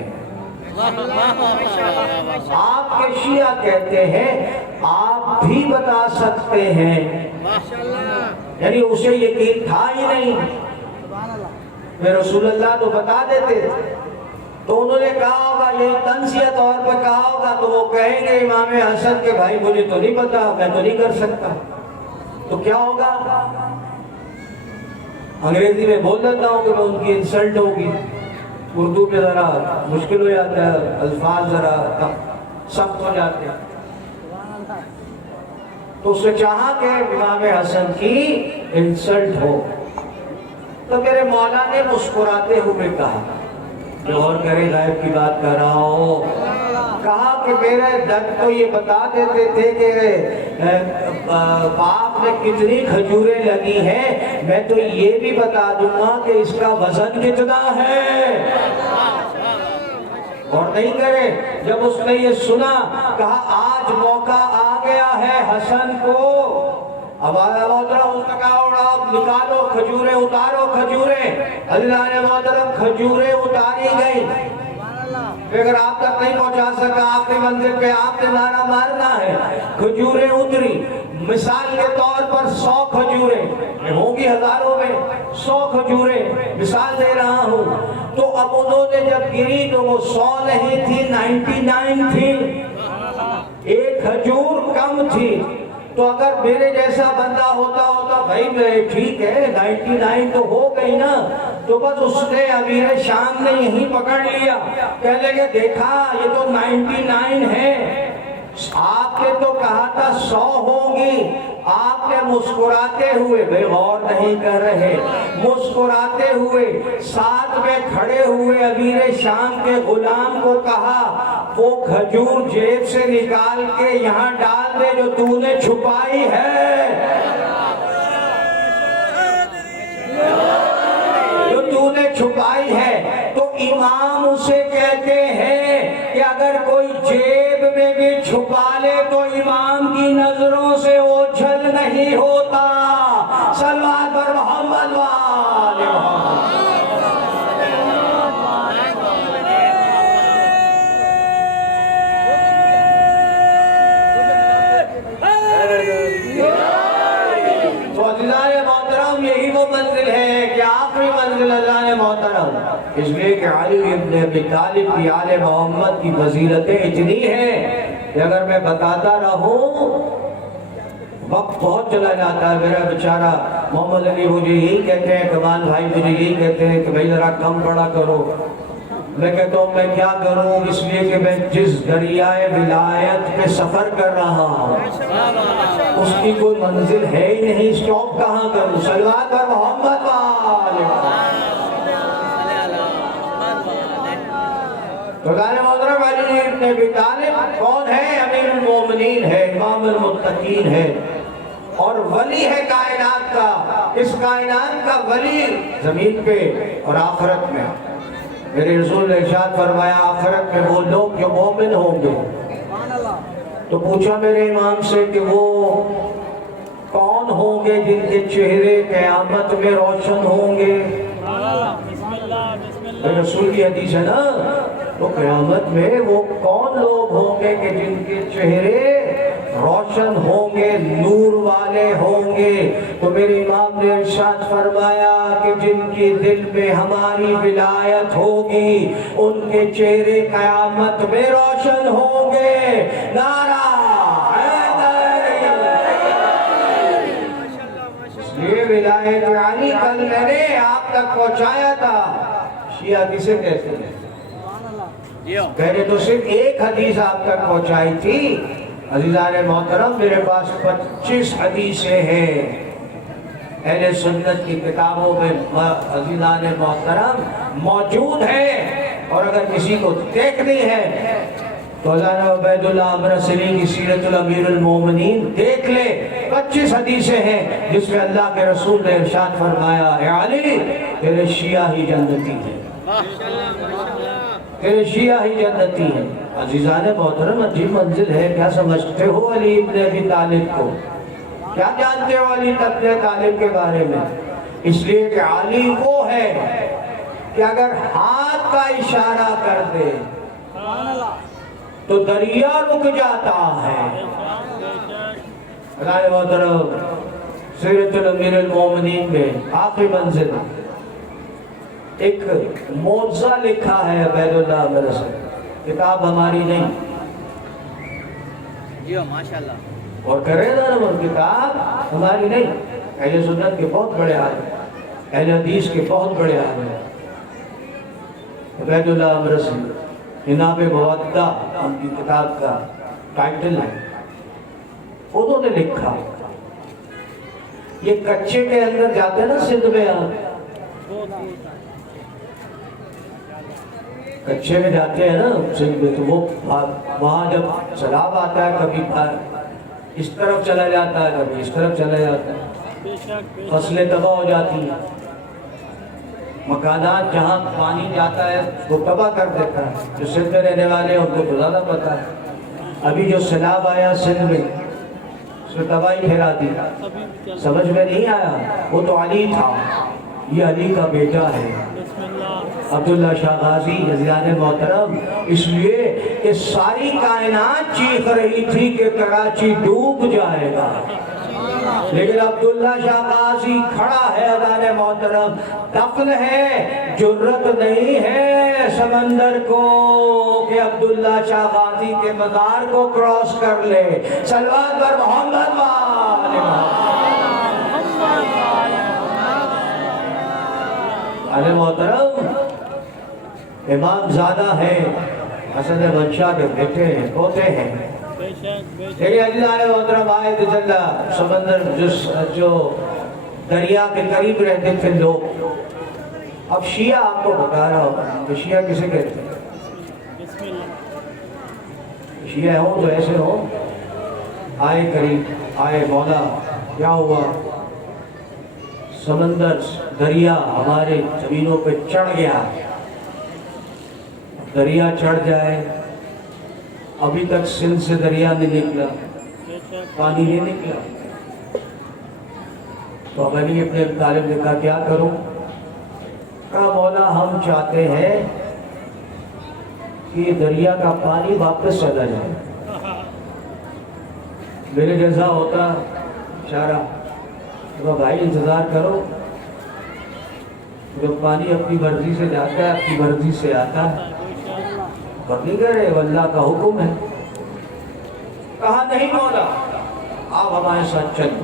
آپ کے شیعہ کہتے ہیں آپ بھی بتا سکتے ہیں یعنی اسے یقین تھا ہی نہیں میں رسول اللہ تو بتا دیتے تو انہوں نے کہا ہوگا یہ طنزیہ طور پہ کہا ہوگا تو وہ کہیں گے امام حسن کے بھائی مجھے تو نہیں پتا میں تو نہیں کر سکتا تو کیا ہوگا انگریزی میں بول دیتا ہوں کہ میں ان کی انسلٹ ہوگی اردو میں ذرا مشکل ہو جاتا ہے الفاظ ذرا سخت ہو جاتے ہیں تو اس نے چاہا کہ امام حسن کی انسلٹ ہو تو میرے مولا نے مسکراتے ہوئے کہا جو اور کرے غائب کی بات کر رہا ہو کہا کہ میرے دد تو یہ بتا دیتے تھے کہ باپ میں کتنی کھجوریں لگی ہیں میں تو یہ بھی بتا دوں گا کہ اس کا وزن کتنا ہے اور نہیں کرے جب اس نے یہ سنا کہا آج موقع آ گیا ہے حسن کو اب محترم اس نے کہا نکالو کھجوریں اتارو کھجوریں اللہ نے محترم کھجوریں اتاری گئی اگر آپ تک نہیں پہنچا سکا آخری منزل پہ آپ نے نعرہ مارنا ہے کھجوریں اتری مثال کے طور پر 100 کھجوریں ہوں گی ہزاروں میں 100 کھجوریں مثال دے رہا ہوں تو اب انہوں نے جب گری تو وہ 100 نہیں تھی 99 تھی ایک کھجور کم تھی تو اگر میرے جیسا بندہ ہوتا بھائی میں ٹھیک ہے 99 تو ہو گئی نا تو بس اس نے امیر شام نے یہیں پکڑ لیا کہنے لگے دیکھا یہ تو 99 ہے آپ نے تو کہا تھا 100 ہوگی آپ نے مسکراتے ہوئے بھائی غور نہیں کر رہے مسکراتے ہوئے ساتھ میں کھڑے ہوئے امیر شام کے غلام کو کہا وہ کھجور جیب سے نکال کے یہاں ڈال دے جو تو نے چھپائی ہے جو تو نے چھپائی ہے تو امام اسے کہتے ہیں کہ اگر کوئی جیب میں بھی چھپا لے تو امام کی نظروں سے اوجھل نہیں ہوتا صلوات پر محمد وآل محمد یہی وہ منزل ہے کہ آخری منزل اللہ محترم اس لیے کہ علی ابن ابی طالب کی آل محمد کی فضیلتیں اتنی ہیں کہ اگر میں بتاتا رہوں وقت بہت چلا جاتا ہے میرا بیچارہ محمد علی مجھے یہی کہتے ہیں کمال بھائی مجھے یہی کہتے ہیں کہ بھائی ذرا کم پڑھا کرو میں کہتا ہوں میں کیا کروں اس لیے کہ میں جس دریائے ولایت پہ سفر کر رہا ہوں اس کی کوئی منزل ہے ہی نہیں سٹاپ کہاں کروں صلوات پر محمد تو محترم علی ابن ابی طالب کون ہے امیر المومنین ہے امام المتقین ہے اور ولی ہے کائنات کا اس کائنات کا ولی زمین پہ اور آخرت میں میرے رسول نے ارشاد فرمایا آخرت میں وہ لوگ جو مومن ہوں گے تو پوچھا میرے امام سے کہ وہ کون ہوں گے جن کے چہرے قیامت میں روشن ہوں گے رسول کی حدیث ہے نا تو قیامت میں وہ کون لوگ ہوں گے کہ جن کے چہرے روشن ہوں گے نور والے ہوں گے تو میرے امام نے ارشاد فرمایا کہ جن کی دل میں ہماری ولایت ہوگی ان کے چہرے قیامت میں روشن ہوں گے نعرہ یہ ولایت علی کل میں نے آپ تک پہنچایا تھا شیعہ کسے کہتے ہیں میں نے تو صرف ایک حدیث آپ تک پہنچائی تھی عزیزان محترم میرے پاس 25 حدیثیں ہیں اہل سنت کی کتابوں میں عزیزان محترم موجود ہیں، اور اگر کسی کو دیکھنی ہے تو مولانا عبید اللہ امرسلی کی سیرت الامیر المومنین دیکھ لے۔ 25 حدیثیں ہیں جس میں اللہ کے رسول نے ارشاد فرمایا، اے علی تیرے شیعہ ہی جنتی ہیں، تیرے شیعہ ہی جنتی ہیں۔ عزیزان محترم عجیب منزل ہے، کیا سمجھتے ہو علی ابن ابی طالب کو؟ کیا جانتے ہو علی ابن طالب کے بارے میں؟ اس لیے کہ علی وہ ہے کہ اگر ہاتھ کا اشارہ کر دے تو دریا رک جاتا ہے۔ اللہ محترم سیرت الامیر المومنین میں آخری منزل ایک معجزہ لکھا ہے عبید اللہ امرسلی، کتاب ہماری نہیں جی ماشاءاللہ، اور کرے نا وہ کتاب ہماری نہیں، اہل سنت کے بہت بڑے عالم، اہل حدیث کے بہت بڑے عالم عبید اللہ امرسلی، جناب مودہ ان کی کتاب کا ٹائٹل ہے۔ انہوں نے لکھا، یہ کچے کے اندر جاتے ہیں نا سندھ میں، کچے میں جاتے ہیں نا سندھ میں، تو وہ وہاں جب سیلاب آتا ہے کبھی اس طرف چلا جاتا ہے کبھی اس طرف چلا جاتا ہے، فصلیں تباہ ہو جاتی ہیں، مکانات جہاں پانی جاتا ہے وہ تباہ کر دیتا ہے۔ جو سندھ میں رہنے والے ہیں ان کو زیادہ پتا ہے۔ ابھی جو سیلاب آیا سندھ میں اس میں تباہی پھیلا دی، سمجھ میں نہیں آیا، وہ تو علی تھا، یہ علی کا بیٹا ہے عبداللہ شاہ غازی عزیزان محترم۔ اس لیے کہ ساری کائنات چیخ رہی تھی کہ کراچی ڈوب جائے گا، لیکن عبداللہ شاہ غازی کھڑا ہے عزیزان محترم، دفن ہے، جرت نہیں ہے سمندر کو کہ عبداللہ شاہ غازی کے مزار کو کراس کر لے۔ صلوات بر محمد و آل محترم۔ امام زادہ ہے، حسن منشا کے بیٹے ہیں، پوتے ہیں، لیکن اللہ محترم آئے جلہ سمندر جو دریا کے قریب رہتے تھے لوگ۔ اب شیعہ آپ کو بتا رہا ہوں کہ شیعہ کسے کہتے ہیں؟ شیعہ ہوں تو ایسے ہوں، آئے قریب، آئے مولا، کیا ہوا؟ سمندر دریا ہمارے زمینوں پہ چڑھ گیا، دریا چڑھ جائے، ابھی تک سندھ سے دریا نہیں نکلا، پانی نہیں نکلا، تو علی ابن ابی طالب نے کہا کیا کروں؟ کہا مولا ہم چاہتے ہیں کہ دریا کا پانی واپس چلا جائے، میرے جیسا ہوتا اشارہ، تو بھائی انتظار کرو، جو پانی اپنی مرضی سے جاتا ہے اپنی مرضی سے آتا ہے، اور نہیں کہہ رہے وہ اللہ کا حکم ہے۔ کہا نہیں مولا آپ ہمارے ساتھ چلیں۔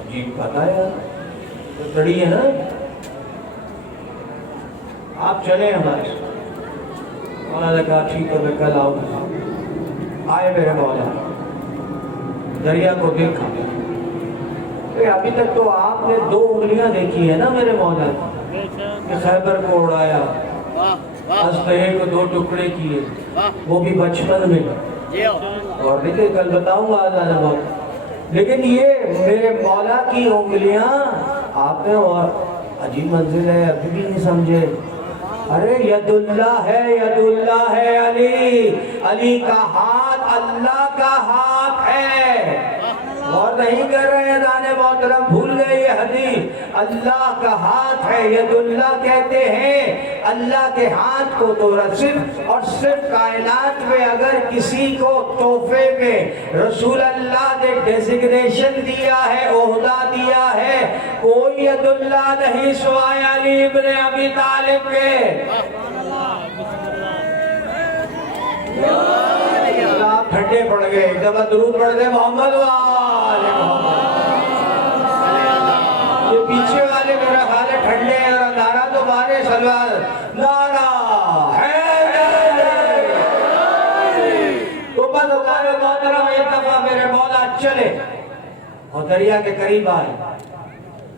عجیب بات ہے یار، تو تڑی ہے نا، آپ چلیں ہمارے ساتھ۔ مولا نے کہا ٹھیک ہے میں کل آؤں گا۔ آئے میرے مولا، دریا کو دیکھا، ابھی تک تو آپ نے 2 انگلیاں دیکھی ہیں نا میرے مولا کہ خیبر کو اڑایا، اسلحے کو 2 ٹکڑے کیے، وہ بھی بچپن میں، اور دیکھیں کل بتاؤں گا آزاد بہت، لیکن یہ میرے مولا کی انگلیاں آپ نے، اور عجیب منزل ہے ابھی بھی نہیں سمجھے۔ ارے ید اللہ ہے، ید اللہ ہے، علی، علی کا ہاتھ اللہ کا ہاتھ ہے، اور نہیں کر رہے ہیں دانے محترم، بھول گئے یہ حدیث، اللہ کا ہاتھ ہے، ید اللہ کہتے ہیں اللہ کے ہاتھ کو۔ تو صرف اور صرف کائنات میں اگر کسی کو تحفے میں رسول اللہ نے ڈیزگنیشن دیا ہے، عہدہ دیا ہے، کوئی ید اللہ نہیں سوائے علی ابن ابی طالب کے۔ آپ ٹھنڈے پڑ گئے، ایک دفعہ درود پڑھ دے محمد و آل محمد۔ یہ پیچھے والے میرا خیال ہے ٹھنڈے ہیں، اور نعرہ تو مارے سلوات، نعرہ حیدر، چلے اور دریا کے قریب آئے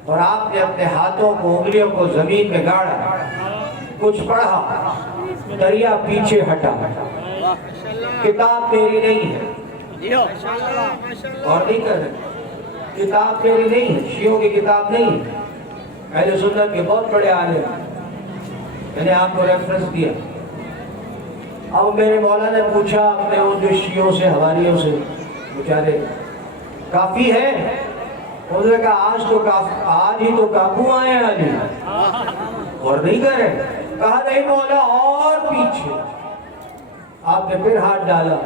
اور آپ نے اپنے ہاتھوں کو انگلیوں کو زمین میں گاڑا کچھ پڑھا دریا پیچھے ہٹا کتاب میری نہیں ہے اور نہیں کر رہے کتاب میری نہیں ہے شیعوں کی کتاب نہیں ہے اہل سنت کے بہت بڑے عالم میں نے آپ کو ریفرنس دیا اب میرے مولا نے پوچھا اپنے ان جو شیعوں سے حواریوں سے بیچارے کافی ہے انہوں نے کہا آج ہی تو کافو آئے ہیں علی اور نہیں کرے کہا نہیں مولا اور پیچھے آپ نے پھر ہاتھ ڈالا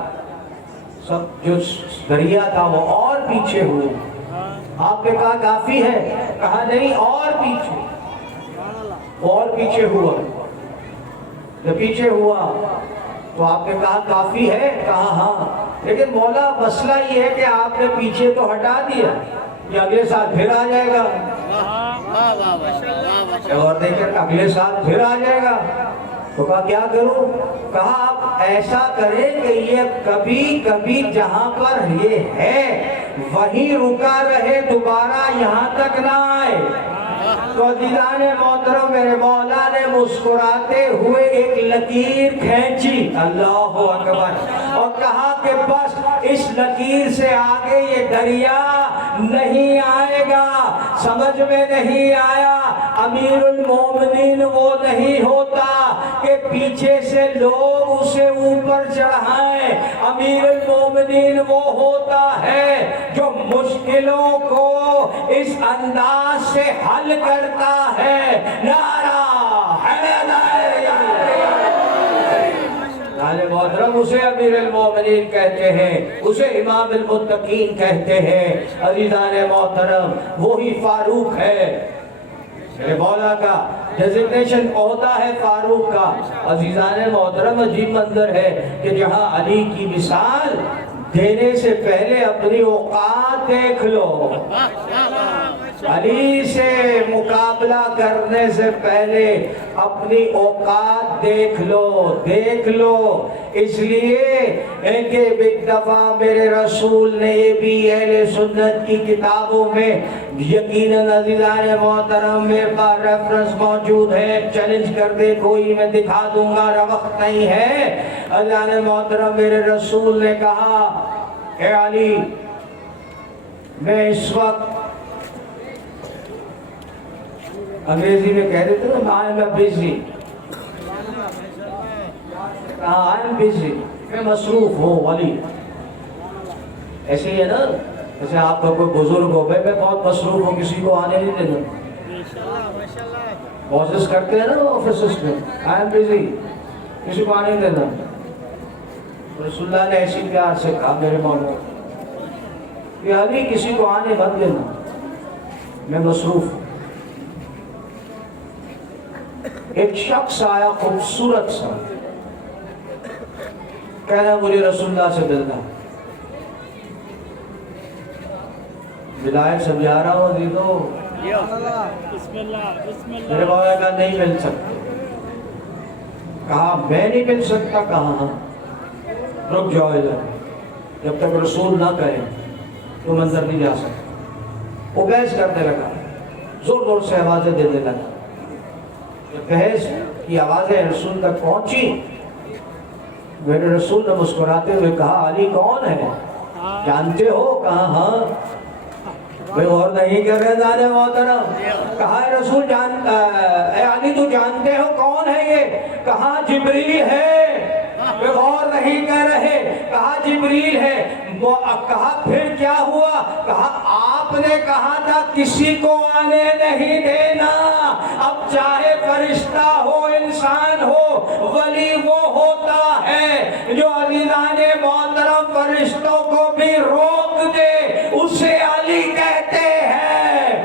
سب جو دریا تھا وہ اور پیچھے ہوئے آپ نے کہا کافی ہے کہا نہیں اور پیچھے ہوا جب پیچھے ہوا تو آپ نے کہا کافی ہے کہا ہاں لیکن مولا مسئلہ یہ ہے کہ آپ نے پیچھے تو ہٹا دیا یہ اگلے سال پھر آ جائے گا اور دیکھیں اگلے سال پھر آ جائے گا تو کہا کیا کروں کہا آپ ایسا کریں کہ یہ کبھی کبھی جہاں پر یہ ہے وہیں رکا رہے دوبارہ یہاں تک نہ آئے تو عزیزان محترم میرے مولا نے مسکراتے ہوئے ایک لکیر کھینچی اللہ اکبر اور کہا کہ بس اس لکیر سے آگے یہ دریا نہیں آئے گا سمجھ میں نہیں آیا امیر المومنین وہ نہیں ہوتا کہ پیچھے سے لوگ اسے اوپر چڑھائیں امیر المومنین وہ ہوتا ہے جو مشکلوں کو اس انداز سے حل کرتا ہے نعرہ محترم اسے امیر المومنین کہتے ہیں اسے امام المتقین کہتے ہیں عزیزان محترم وہی فاروق ہے میرے مولا کا ڈیزگنیشن عہدہ ہے فاروق کا عزیزان محترم عجیب منظر ہے کہ جہاں علی کی مثال دینے سے پہلے اپنی اوقات دیکھ لو علی سے مقابلہ کرنے سے پہلے اپنی اوقات دیکھ لو اس لیے کہ ایک دفعہ میرے رسول نے یہ بھی اہل سنت کی کتابوں میں یقیناً عزیزان محترم میرے پاس ریفرنس موجود ہے چیلنج کر دے کوئی میں دکھا دوں گا وقت نہیں ہے عزیزان محترم میرے رسول نے کہا اے علی میں اس وقت انگریزی میں کہہ دیتے ہیں I am busy I am busy میں مصروف ہوں علی ایسے ہی ہے نا جیسے آپ کا کوئی بزرگ ہو میں بہت مصروف ہوں کسی کو آنے نہیں دینا باسز کرتے ہیں نا آفیسز میں I am busy کسی کو آنے نہیں دینا رسول اللہ نے ایسی پیار سے کہا میرے مولا کہ علی کسی کو آنے مت دینا میں مصروف ہوں ایک شخص آیا خوبصورت سا کہنا مجھے رسول اللہ سے ملنا ولایت سمجھا رہا ہوں دیدو میرے مولا کا نہیں مل سکتے کہا میں نہیں مل سکتا کہا رک جاؤ ادھر جب تک رسول نہ کہے تو منظر نہیں جا سکتا وہ بحث کرنے لگا زور زور سے آوازیں دینے لگا بحث کی آوازیں رسول تک پہنچی میرے رسول نے مسکراتے ہوئے کہا علی کون ہے جانتے ہو کہا ہاں میں اور نہیں کر رہے زانے محترم کہا اے رسول اے علی تو جانتے ہو کون ہے یہ کہا جبریل ہے میں غور نہیں کر رہے کہا جبریل ہے کہا پھر کیا ہوا کہا آپ نے کہا تھا کسی کو آنے نہیں دینا اب چاہے فرشتہ ہو انسان ہو ولی وہ ہوتا ہے جو عزیزان محترم فرشتوں کو بھی روک دے اسے علی کہتے ہیں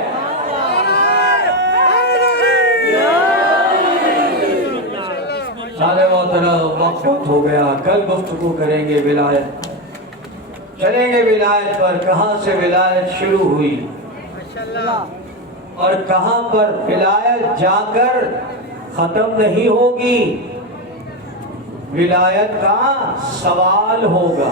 سارے محترم وقت ہو گیا کل گفتگو کریں گے ولایت چلیں گے ولایت پر کہاں سے ولایت شروع ہوئی اور کہاں پر ولایت جا کر ختم نہیں ہوگی ولایت کا سوال ہوگا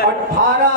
18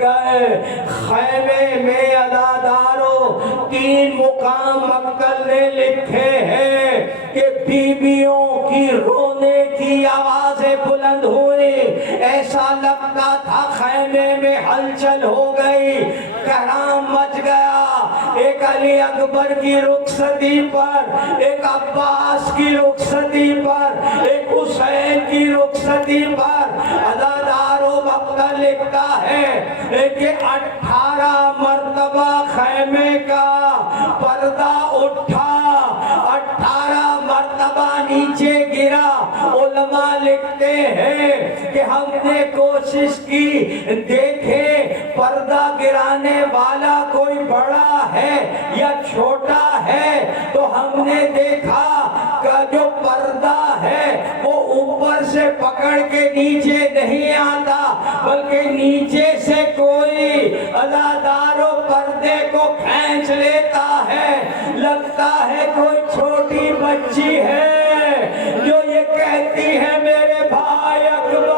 گئے خیمے میں عزادارو 3 مقام مقتل نے لکھے ہیں کہ بیویوں کی رونے کی آوازیں بلند ہوئی، ایسا لگتا تھا خیمے میں ہلچل ہو گئی، کہرام مچ گیا۔ ایک علی اکبر کی رخصتی پر، ایک عباس کی رخصتی پر، ایک حسین کی رخصتی پر عزادارو وقت لکھتا ہے کہ 18 مرتبہ خیمے کا پردہ اٹھا، 18 مرتبہ نیچے گرا۔ علماء لکھتے ہیں کہ ہم نے کوشش کی دیکھے پردہ گرانے والا کوئی بڑا ہے یا چھوٹا ہے، تو ہم نے دیکھا کہ جو پردہ ہے وہ اوپر سے پکڑ کے نیچے نہیں آتا، بلکہ نیچے سے کوئی عزادارو پردے کو کھینچ لیتا ہے۔ لگتا ہے کوئی چھوٹی بچی ہے جو یہ کہتی ہے میرے بھائی اکبر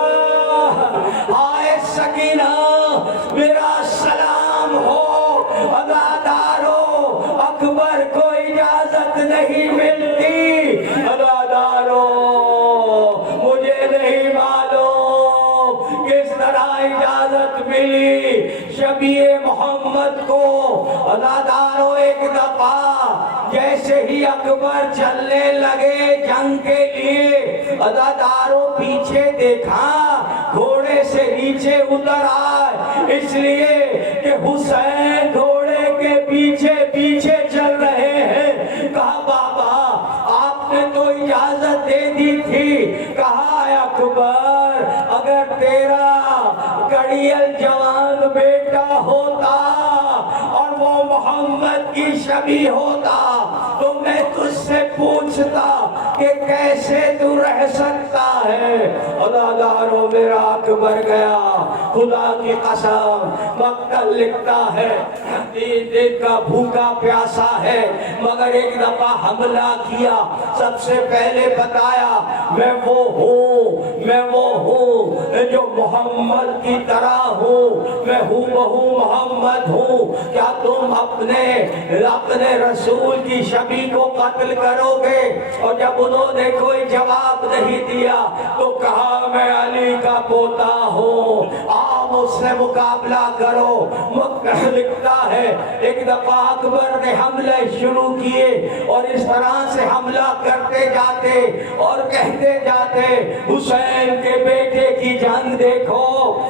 آئے سکینہ میرا سلام ہو۔ عزادارو اکبر کو اجازت نہیں ملتی، عزادارو مجھے نہیں معلوم کس طرح اجازت ملی شبیہ محمد کو۔ عزادارو ایک دفعہ جیسے ہی اکبر چلنے لگے جنگ کے لیے، عزادارو پیچھے دیکھا گھوڑے سے نیچے اتر آئے، اس لیے کہ حسین گھوڑے کے پیچھے پیچھے چل رہے ہیں۔ کہا بابا آپ نے تو اجازت دے دی تھی۔ کہا اکبر اگر تیرا کڑیل جوان بیٹا ہوتا اور وہ محمد کی شبیہ ہوتا تو میں تجھ سے پوچھتا کہ کیسے تو رہ سکتا ہے۔ عزادارو میرا اکبر گیا، خدا کی قسم مقتل لکھتا ہے 3 دن کا بھوکا پیاسا ہے، مگر ایک دفعہ حملہ کیا، سب سے پہلے بتایا میں وہ ہوں جو محمد کی طرح ہوں، میں ہوں بہو محمد ہوں، کیا تم اپنے رسول کی شبیہ کو قتل کرو گے؟ اور جب انہوں نے کوئی جواب نہیں دیا تو کہا میں علی کا پوتا ہوں، آؤ مجھ سے مقابلہ کرو۔ مقتل لکھتا ہے ایک دفعہ اکبر نے حملے شروع کیے اور اس طرح سے حملہ کرتے جاتے اور کہتے جاتے حسین کے بیٹے کی جنگ دیکھو،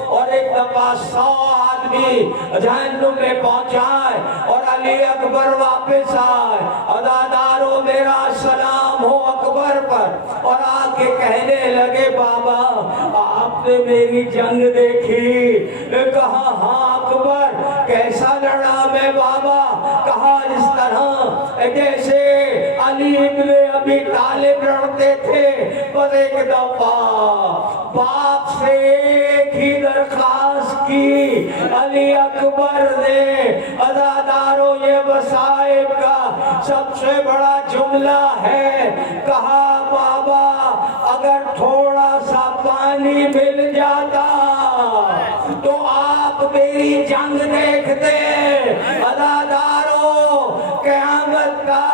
اور ایک دفعہ 100 آدمی جہنم میں پہنچائے اور علی اکبر واپس آئے۔ عزادارو میرا سلام ہو اکبر پر، اور آ کے کہنے لگے بابا آپ نے میری جنگ دیکھی؟ کہا ہاں اکبر کیسا لڑا میں بابا؟ کہا اس طرح جیسے علی ابن ابی طالب لڑتے تھے، پر ایک دفعہ باپ سے ایک ہی درخواست کی علی اکبر نے۔ عزادارو یہ مصائب کا سب سے بڑا جملہ ہے، کہا بابا اگر تھوڑا سا پانی مل جاتا تو آپ میری جنگ دیکھتے۔ عزادارو قیامت کا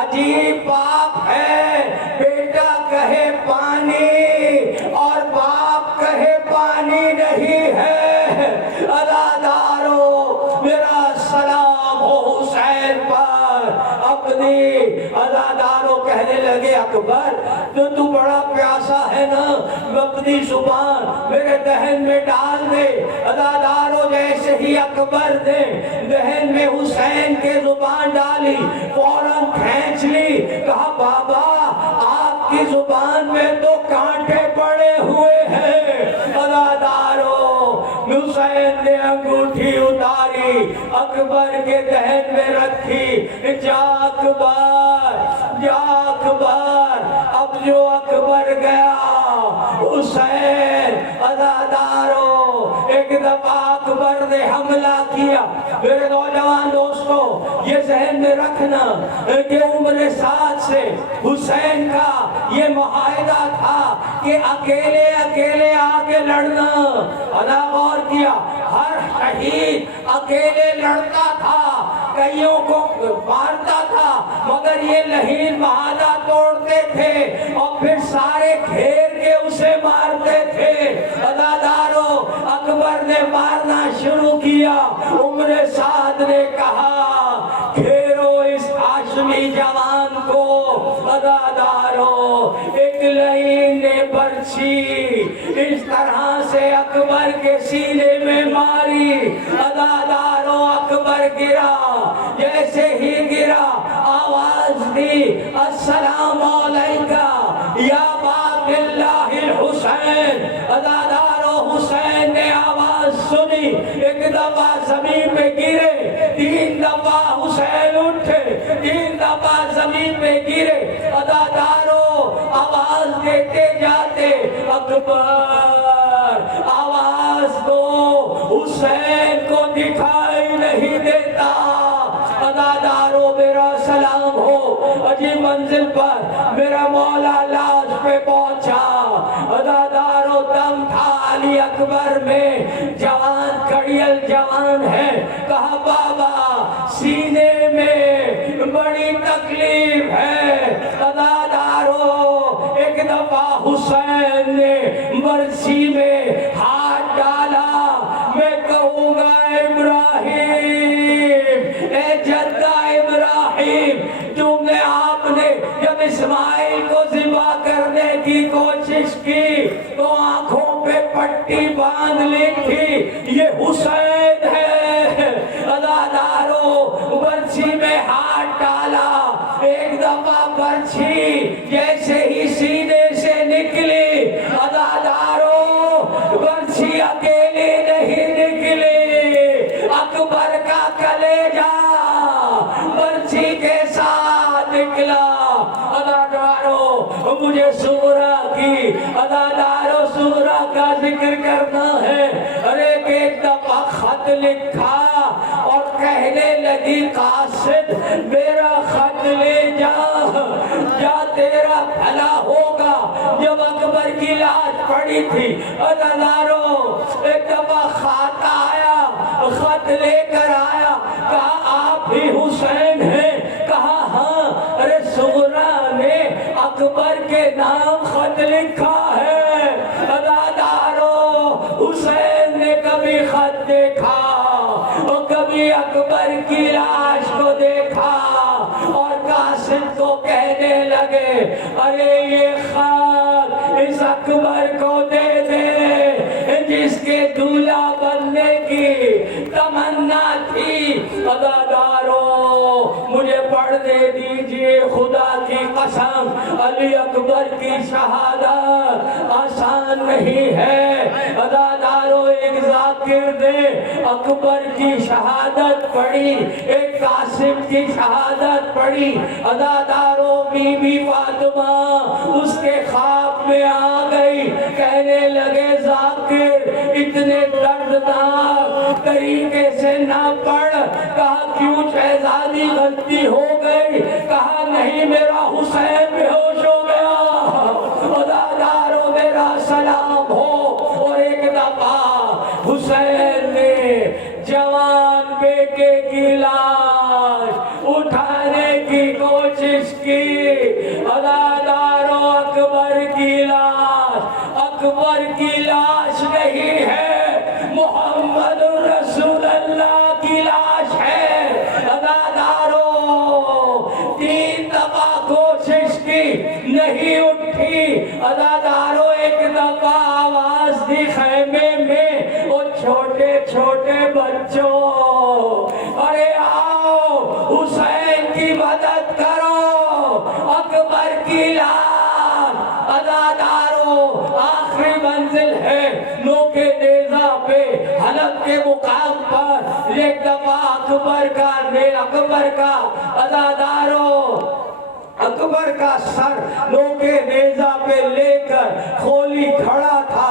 عجیب باپ ہے، بیٹا کہے پانی اور باپ کہے پانی نہیں ہے۔ عزادارو میرا سلام ہو حسین پر اپنی۔ عزادارو کہنے لگے اکبر تو بڑا پیاسا ہے نا، اپنی زبان میرے دہن میں ڈال دے۔ عزادارو جیسے ہی اکبر نے دہن میں حسین کے زبان ڈالی فوراً کھینچ لی۔ کہا بابا آپ کی زبان میں تو کانٹے پڑے ہوئے ہیں۔ عزادارو حسین نے انگوٹھی اتاری اکبر کے دہن میں رکھی، جا اکبر جا اکبر۔ اب جو اکبر گیا حسین، عزادارو ایک دفعہ اکبر نے حملہ کیا۔ میرے نوجوان دوستو یہ ذہن میں رکھنا کہ عمر سعد سے حسین کا یہ معاہدہ تھا کہ اکیلے آگے لڑنا. ادا غور کیا ہر شہید اکیلے لڑتا تھا, کئیوں کو مارتا تھا, مگر یہ لہین معاہدہ توڑتے تھے اور پھر سارے گھیر کے اسے مارتے تھے. عزادارو اکبر نے مارنا شروع کیا. عمر سعد نے کہا گھیرو اس ہاشمی جوان کو. عزادارو ایک لہین نے برچھی اس طرح سے اکبر کے سینے میں ماری. عزادارو اکبر گرا, جیسے ہی گرا آواز دی السلام علیکہ یا باب اللہ الحسین. عزادارو حسین نے آواز سنی, ایک دفعہ زمین پہ گرے, 3 دفعہ حسین اٹھے, 3 دفعہ زمین پہ گرے. عزادارو آواز دیتے جاتے اکبر آواز دو, حسین کو دکھائی نہیں دیتا. عزادارو میرا سلام ہو, عجیب منزل پر میرا مولا لاش پہ پہنچا. عزادارو دم تھا علی اکبر میں, جوان کڑیل جوان ہے. کہا بابا سینے میں بڑی تکلیف ہے. عزادارو ایک دفعہ حسین نے برسی میں ہاتھ ڈالا. میں کہوں گا ابراہیم, اے جدہ ابراہیم, تم نے آپ نے جب اسماعیل کو ذبح کرنے کی کوشش کی تو آنکھوں پہ پٹی باندھ لی تھی, یہ حسین ہے. عزادارو برچھی میں ہاتھ ڈالا, ایک دفعہ برچھی جیسے ہی سینے سے نکلی. عزادارو برچھی اکیلی نہیں نکلی, اکبر کا کلیجہ برچھی کے ساتھ نکلا. عزادارو مجھے سورہ کی, عزادارو سورہ کا ذکر کرنا ہے. ارے ایک دفعہ خط لکھا اور کہنے لگی قاصد میرا خط لے جا, یا تیرا بھلا ہوگا. جب اکبر کی لاش پڑی تھی, عزادارو ایک دفعہ خط آیا, خط لے کر آیا. کہا آپ ہی حسین ہیں؟ کہا ہاں. ارے سغرا نے اکبر کے نام خط لکھا ہے. عزادارو حسین نے کبھی خط دیکھا اور کبھی اکبر کی لاش کو دیکھا, اور قاسم کو کہنے لگے ارے یہ خط اس اکبر کو دے دے جس کے دولہا بننے کی تمنا تھی. عزادارو مجھے پڑھنے دیجئے, خدا کی قسم علی اکبر کی شہادت آسان نہیں ہے. عزادارو ایک ذاکر نے اکبر کی شہادت پڑھی, ایک قاسم کی شہادت پڑھی. عزادارو بی بی فاطمہ اس کے خواب میں آ گئی, کہنے لگے ذاکر اتنے دردناک طریقے سے نہ پڑھ. کہا کیوں شہزادی غلطی ہو گئی؟ کہا نہیں میرا حسین بے ہوش ہو گیا. عزادارو میرا سلام ہو. اور ایک دفعہ حسین نے جوان بیٹے کی لاش اٹھانے کی کوشش کی. عزادارو اکبر کی لاش, اکبر کی لاش نہیں ہے, محمد رسول اللہ کی لاش ہے. عزادارو 3 دفعہ کوشش کی, نہیں اٹھی. عزادارو ایک دفعہ آواز دی خیمے میں وہ چھوٹے چھوٹے بچوں, ارے آؤ حسین کی مدد کرو, اکبر کی لاش. عزادارو آخری منزل ہے نوکے نیزہ پہ حلب کے مقام پر. ایک دفعہ اکبر کا عزادارو اکبر کا سر نوکے نیزہ پہ لے کر کھولی کھڑا تھا.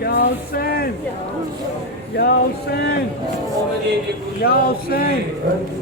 Ya Hussein! Ya Hussein! Ya Hussein!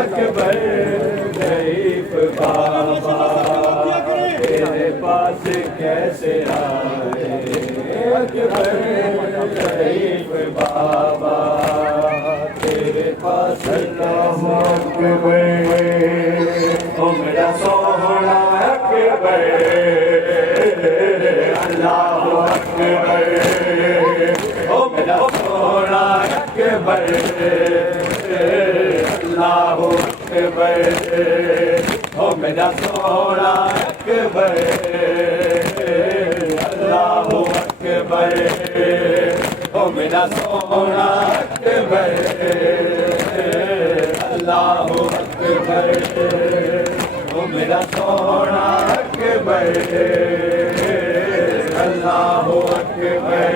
اکبر ضعیف بابا تیرے پاس کیسے آئے اکبر ضعیف بابا تیرے پاس اللہ اکبر او میرا سونا اکبر اللہ اکبر او میرا سونا اکبر اللہ اکبر او میرا سونا اکبر اللہ اکبر او میرا سونا اکبر اللہ اکبر او میرا سونا اکبر اللہ اکبر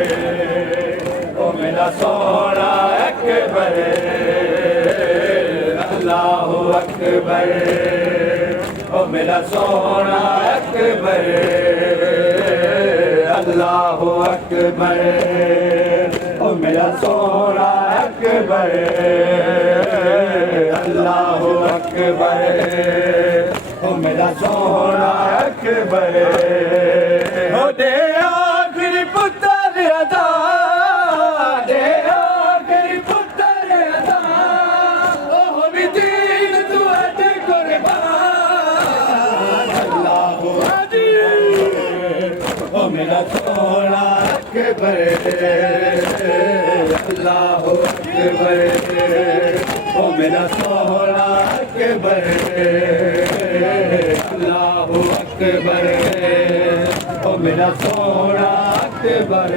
او میرا سونا اکبر اللہ اکبر او میرا سونا اکبر اللہ اکبر او میرا سونا اکبر اللہ اکبر او میرا سونا اکبر او دے آخری پتر ادا دے آخری پتر ادا او بھی دین تو اٹھ قربان اللہ اکبر او میرا سونا اکبر اللہ اکبر او میرا سونا اکبر اللہ اکبر او میرا سونا اکبر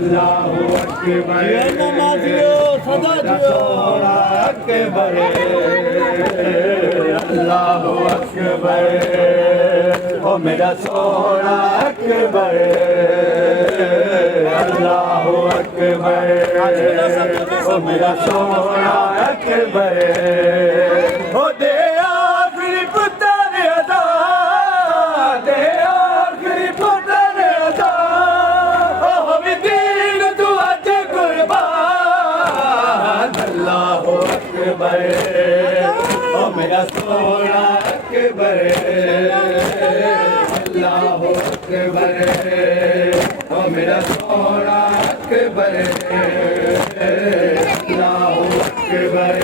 اللہ اکبر سونا اکبر اللہ اکبر او میرا سونا اکبر اللہ اکبر او میرا سونا اکبر او دے آخری پتر ادا دے آخری پتر ادا او بھی دین تو اج قربان اللہ اکبر او میرا سونا اکبر اللہ اکبر او میرا سونا اکبر اللہ اکبر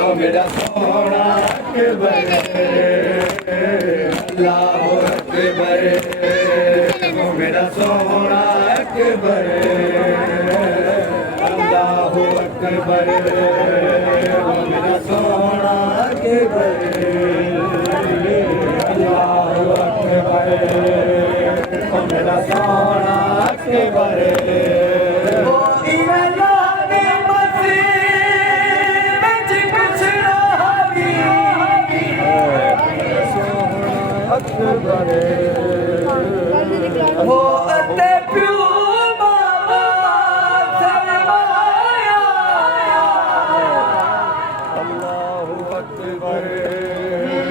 او میرا سونا اکبر اللہ اکبر او میرا سونا اکبر اللہ اکبر او میرا سونا اکبر اللہ اکبر او میرا سونا اکبر وہ اتے پیو بابا سرمایا اللہ اکبر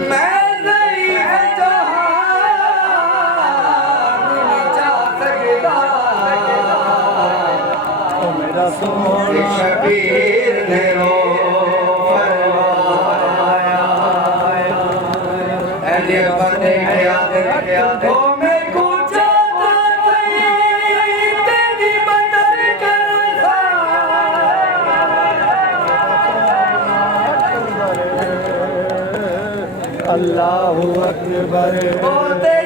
میں نہیں ہے جہاں نہیں جا سکتا میرا سونا شبیر نے وہ فرمایا اہل بندے یاد رکھو میں کچھ اللہ اکبر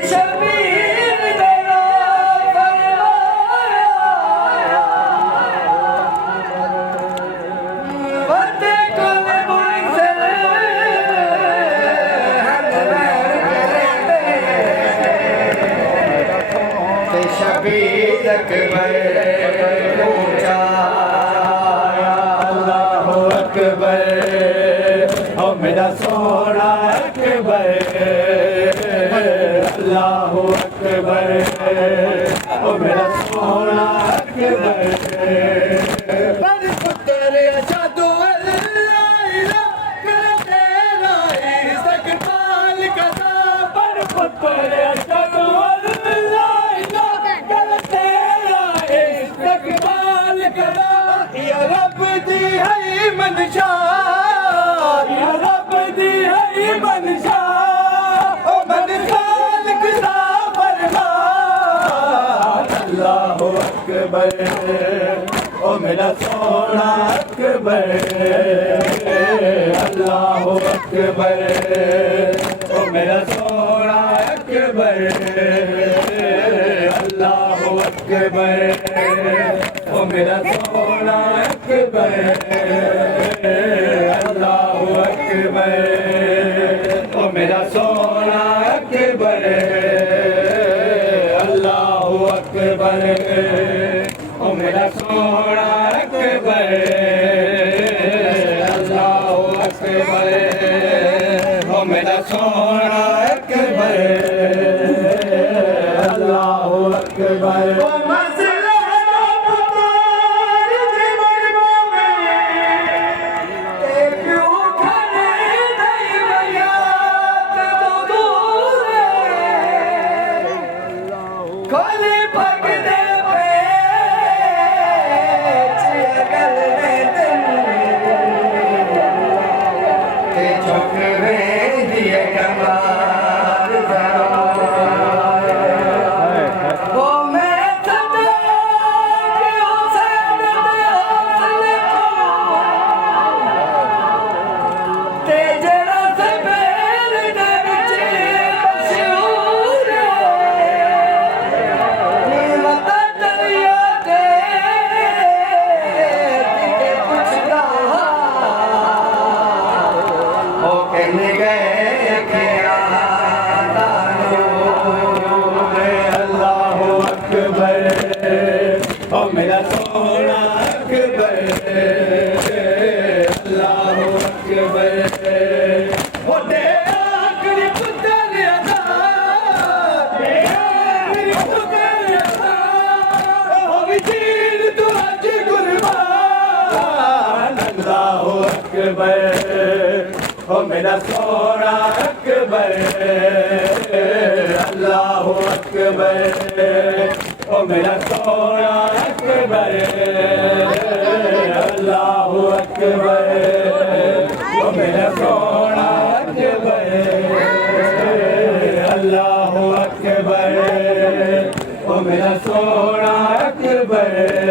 شبیر شبیر اکبر پوچھا اللہ اکبر او میرا سونا اکبر اللہ اکبر او میرا سونا اکبر پر پتر اشہد اللہ الہ تیرا استقبال کرتا پر پتر اشہد اللہ الہ تیرا استقبال کرا یا رب دی ہے منشا یا رب دی ہے منشا او من خالق دا فرمان اللہ اکبر او میرا سونا اکبر اللہ اکبر او میرا سونا اکبر اللہ اکبر او میرا سونا اکبر اللہ اکبر او میرا سونا اکبر اللہ اکبر او میرا سونا اکبر اللہ اکبر او میرا سونا اکبر اللہ اکبر میرا سونا اکبر اللہ اکبر وہ دے آخری پتر آزاد دے آخری پتر آزاد وہ وزیر تو اج قربان اللہ اکبر وہ میرا سونا اکبر اللہ اکبر او میرا سونا اکبر اللہ اکبر او میرا سونا اکبر اللہ اکبر او میرا سونا اکبر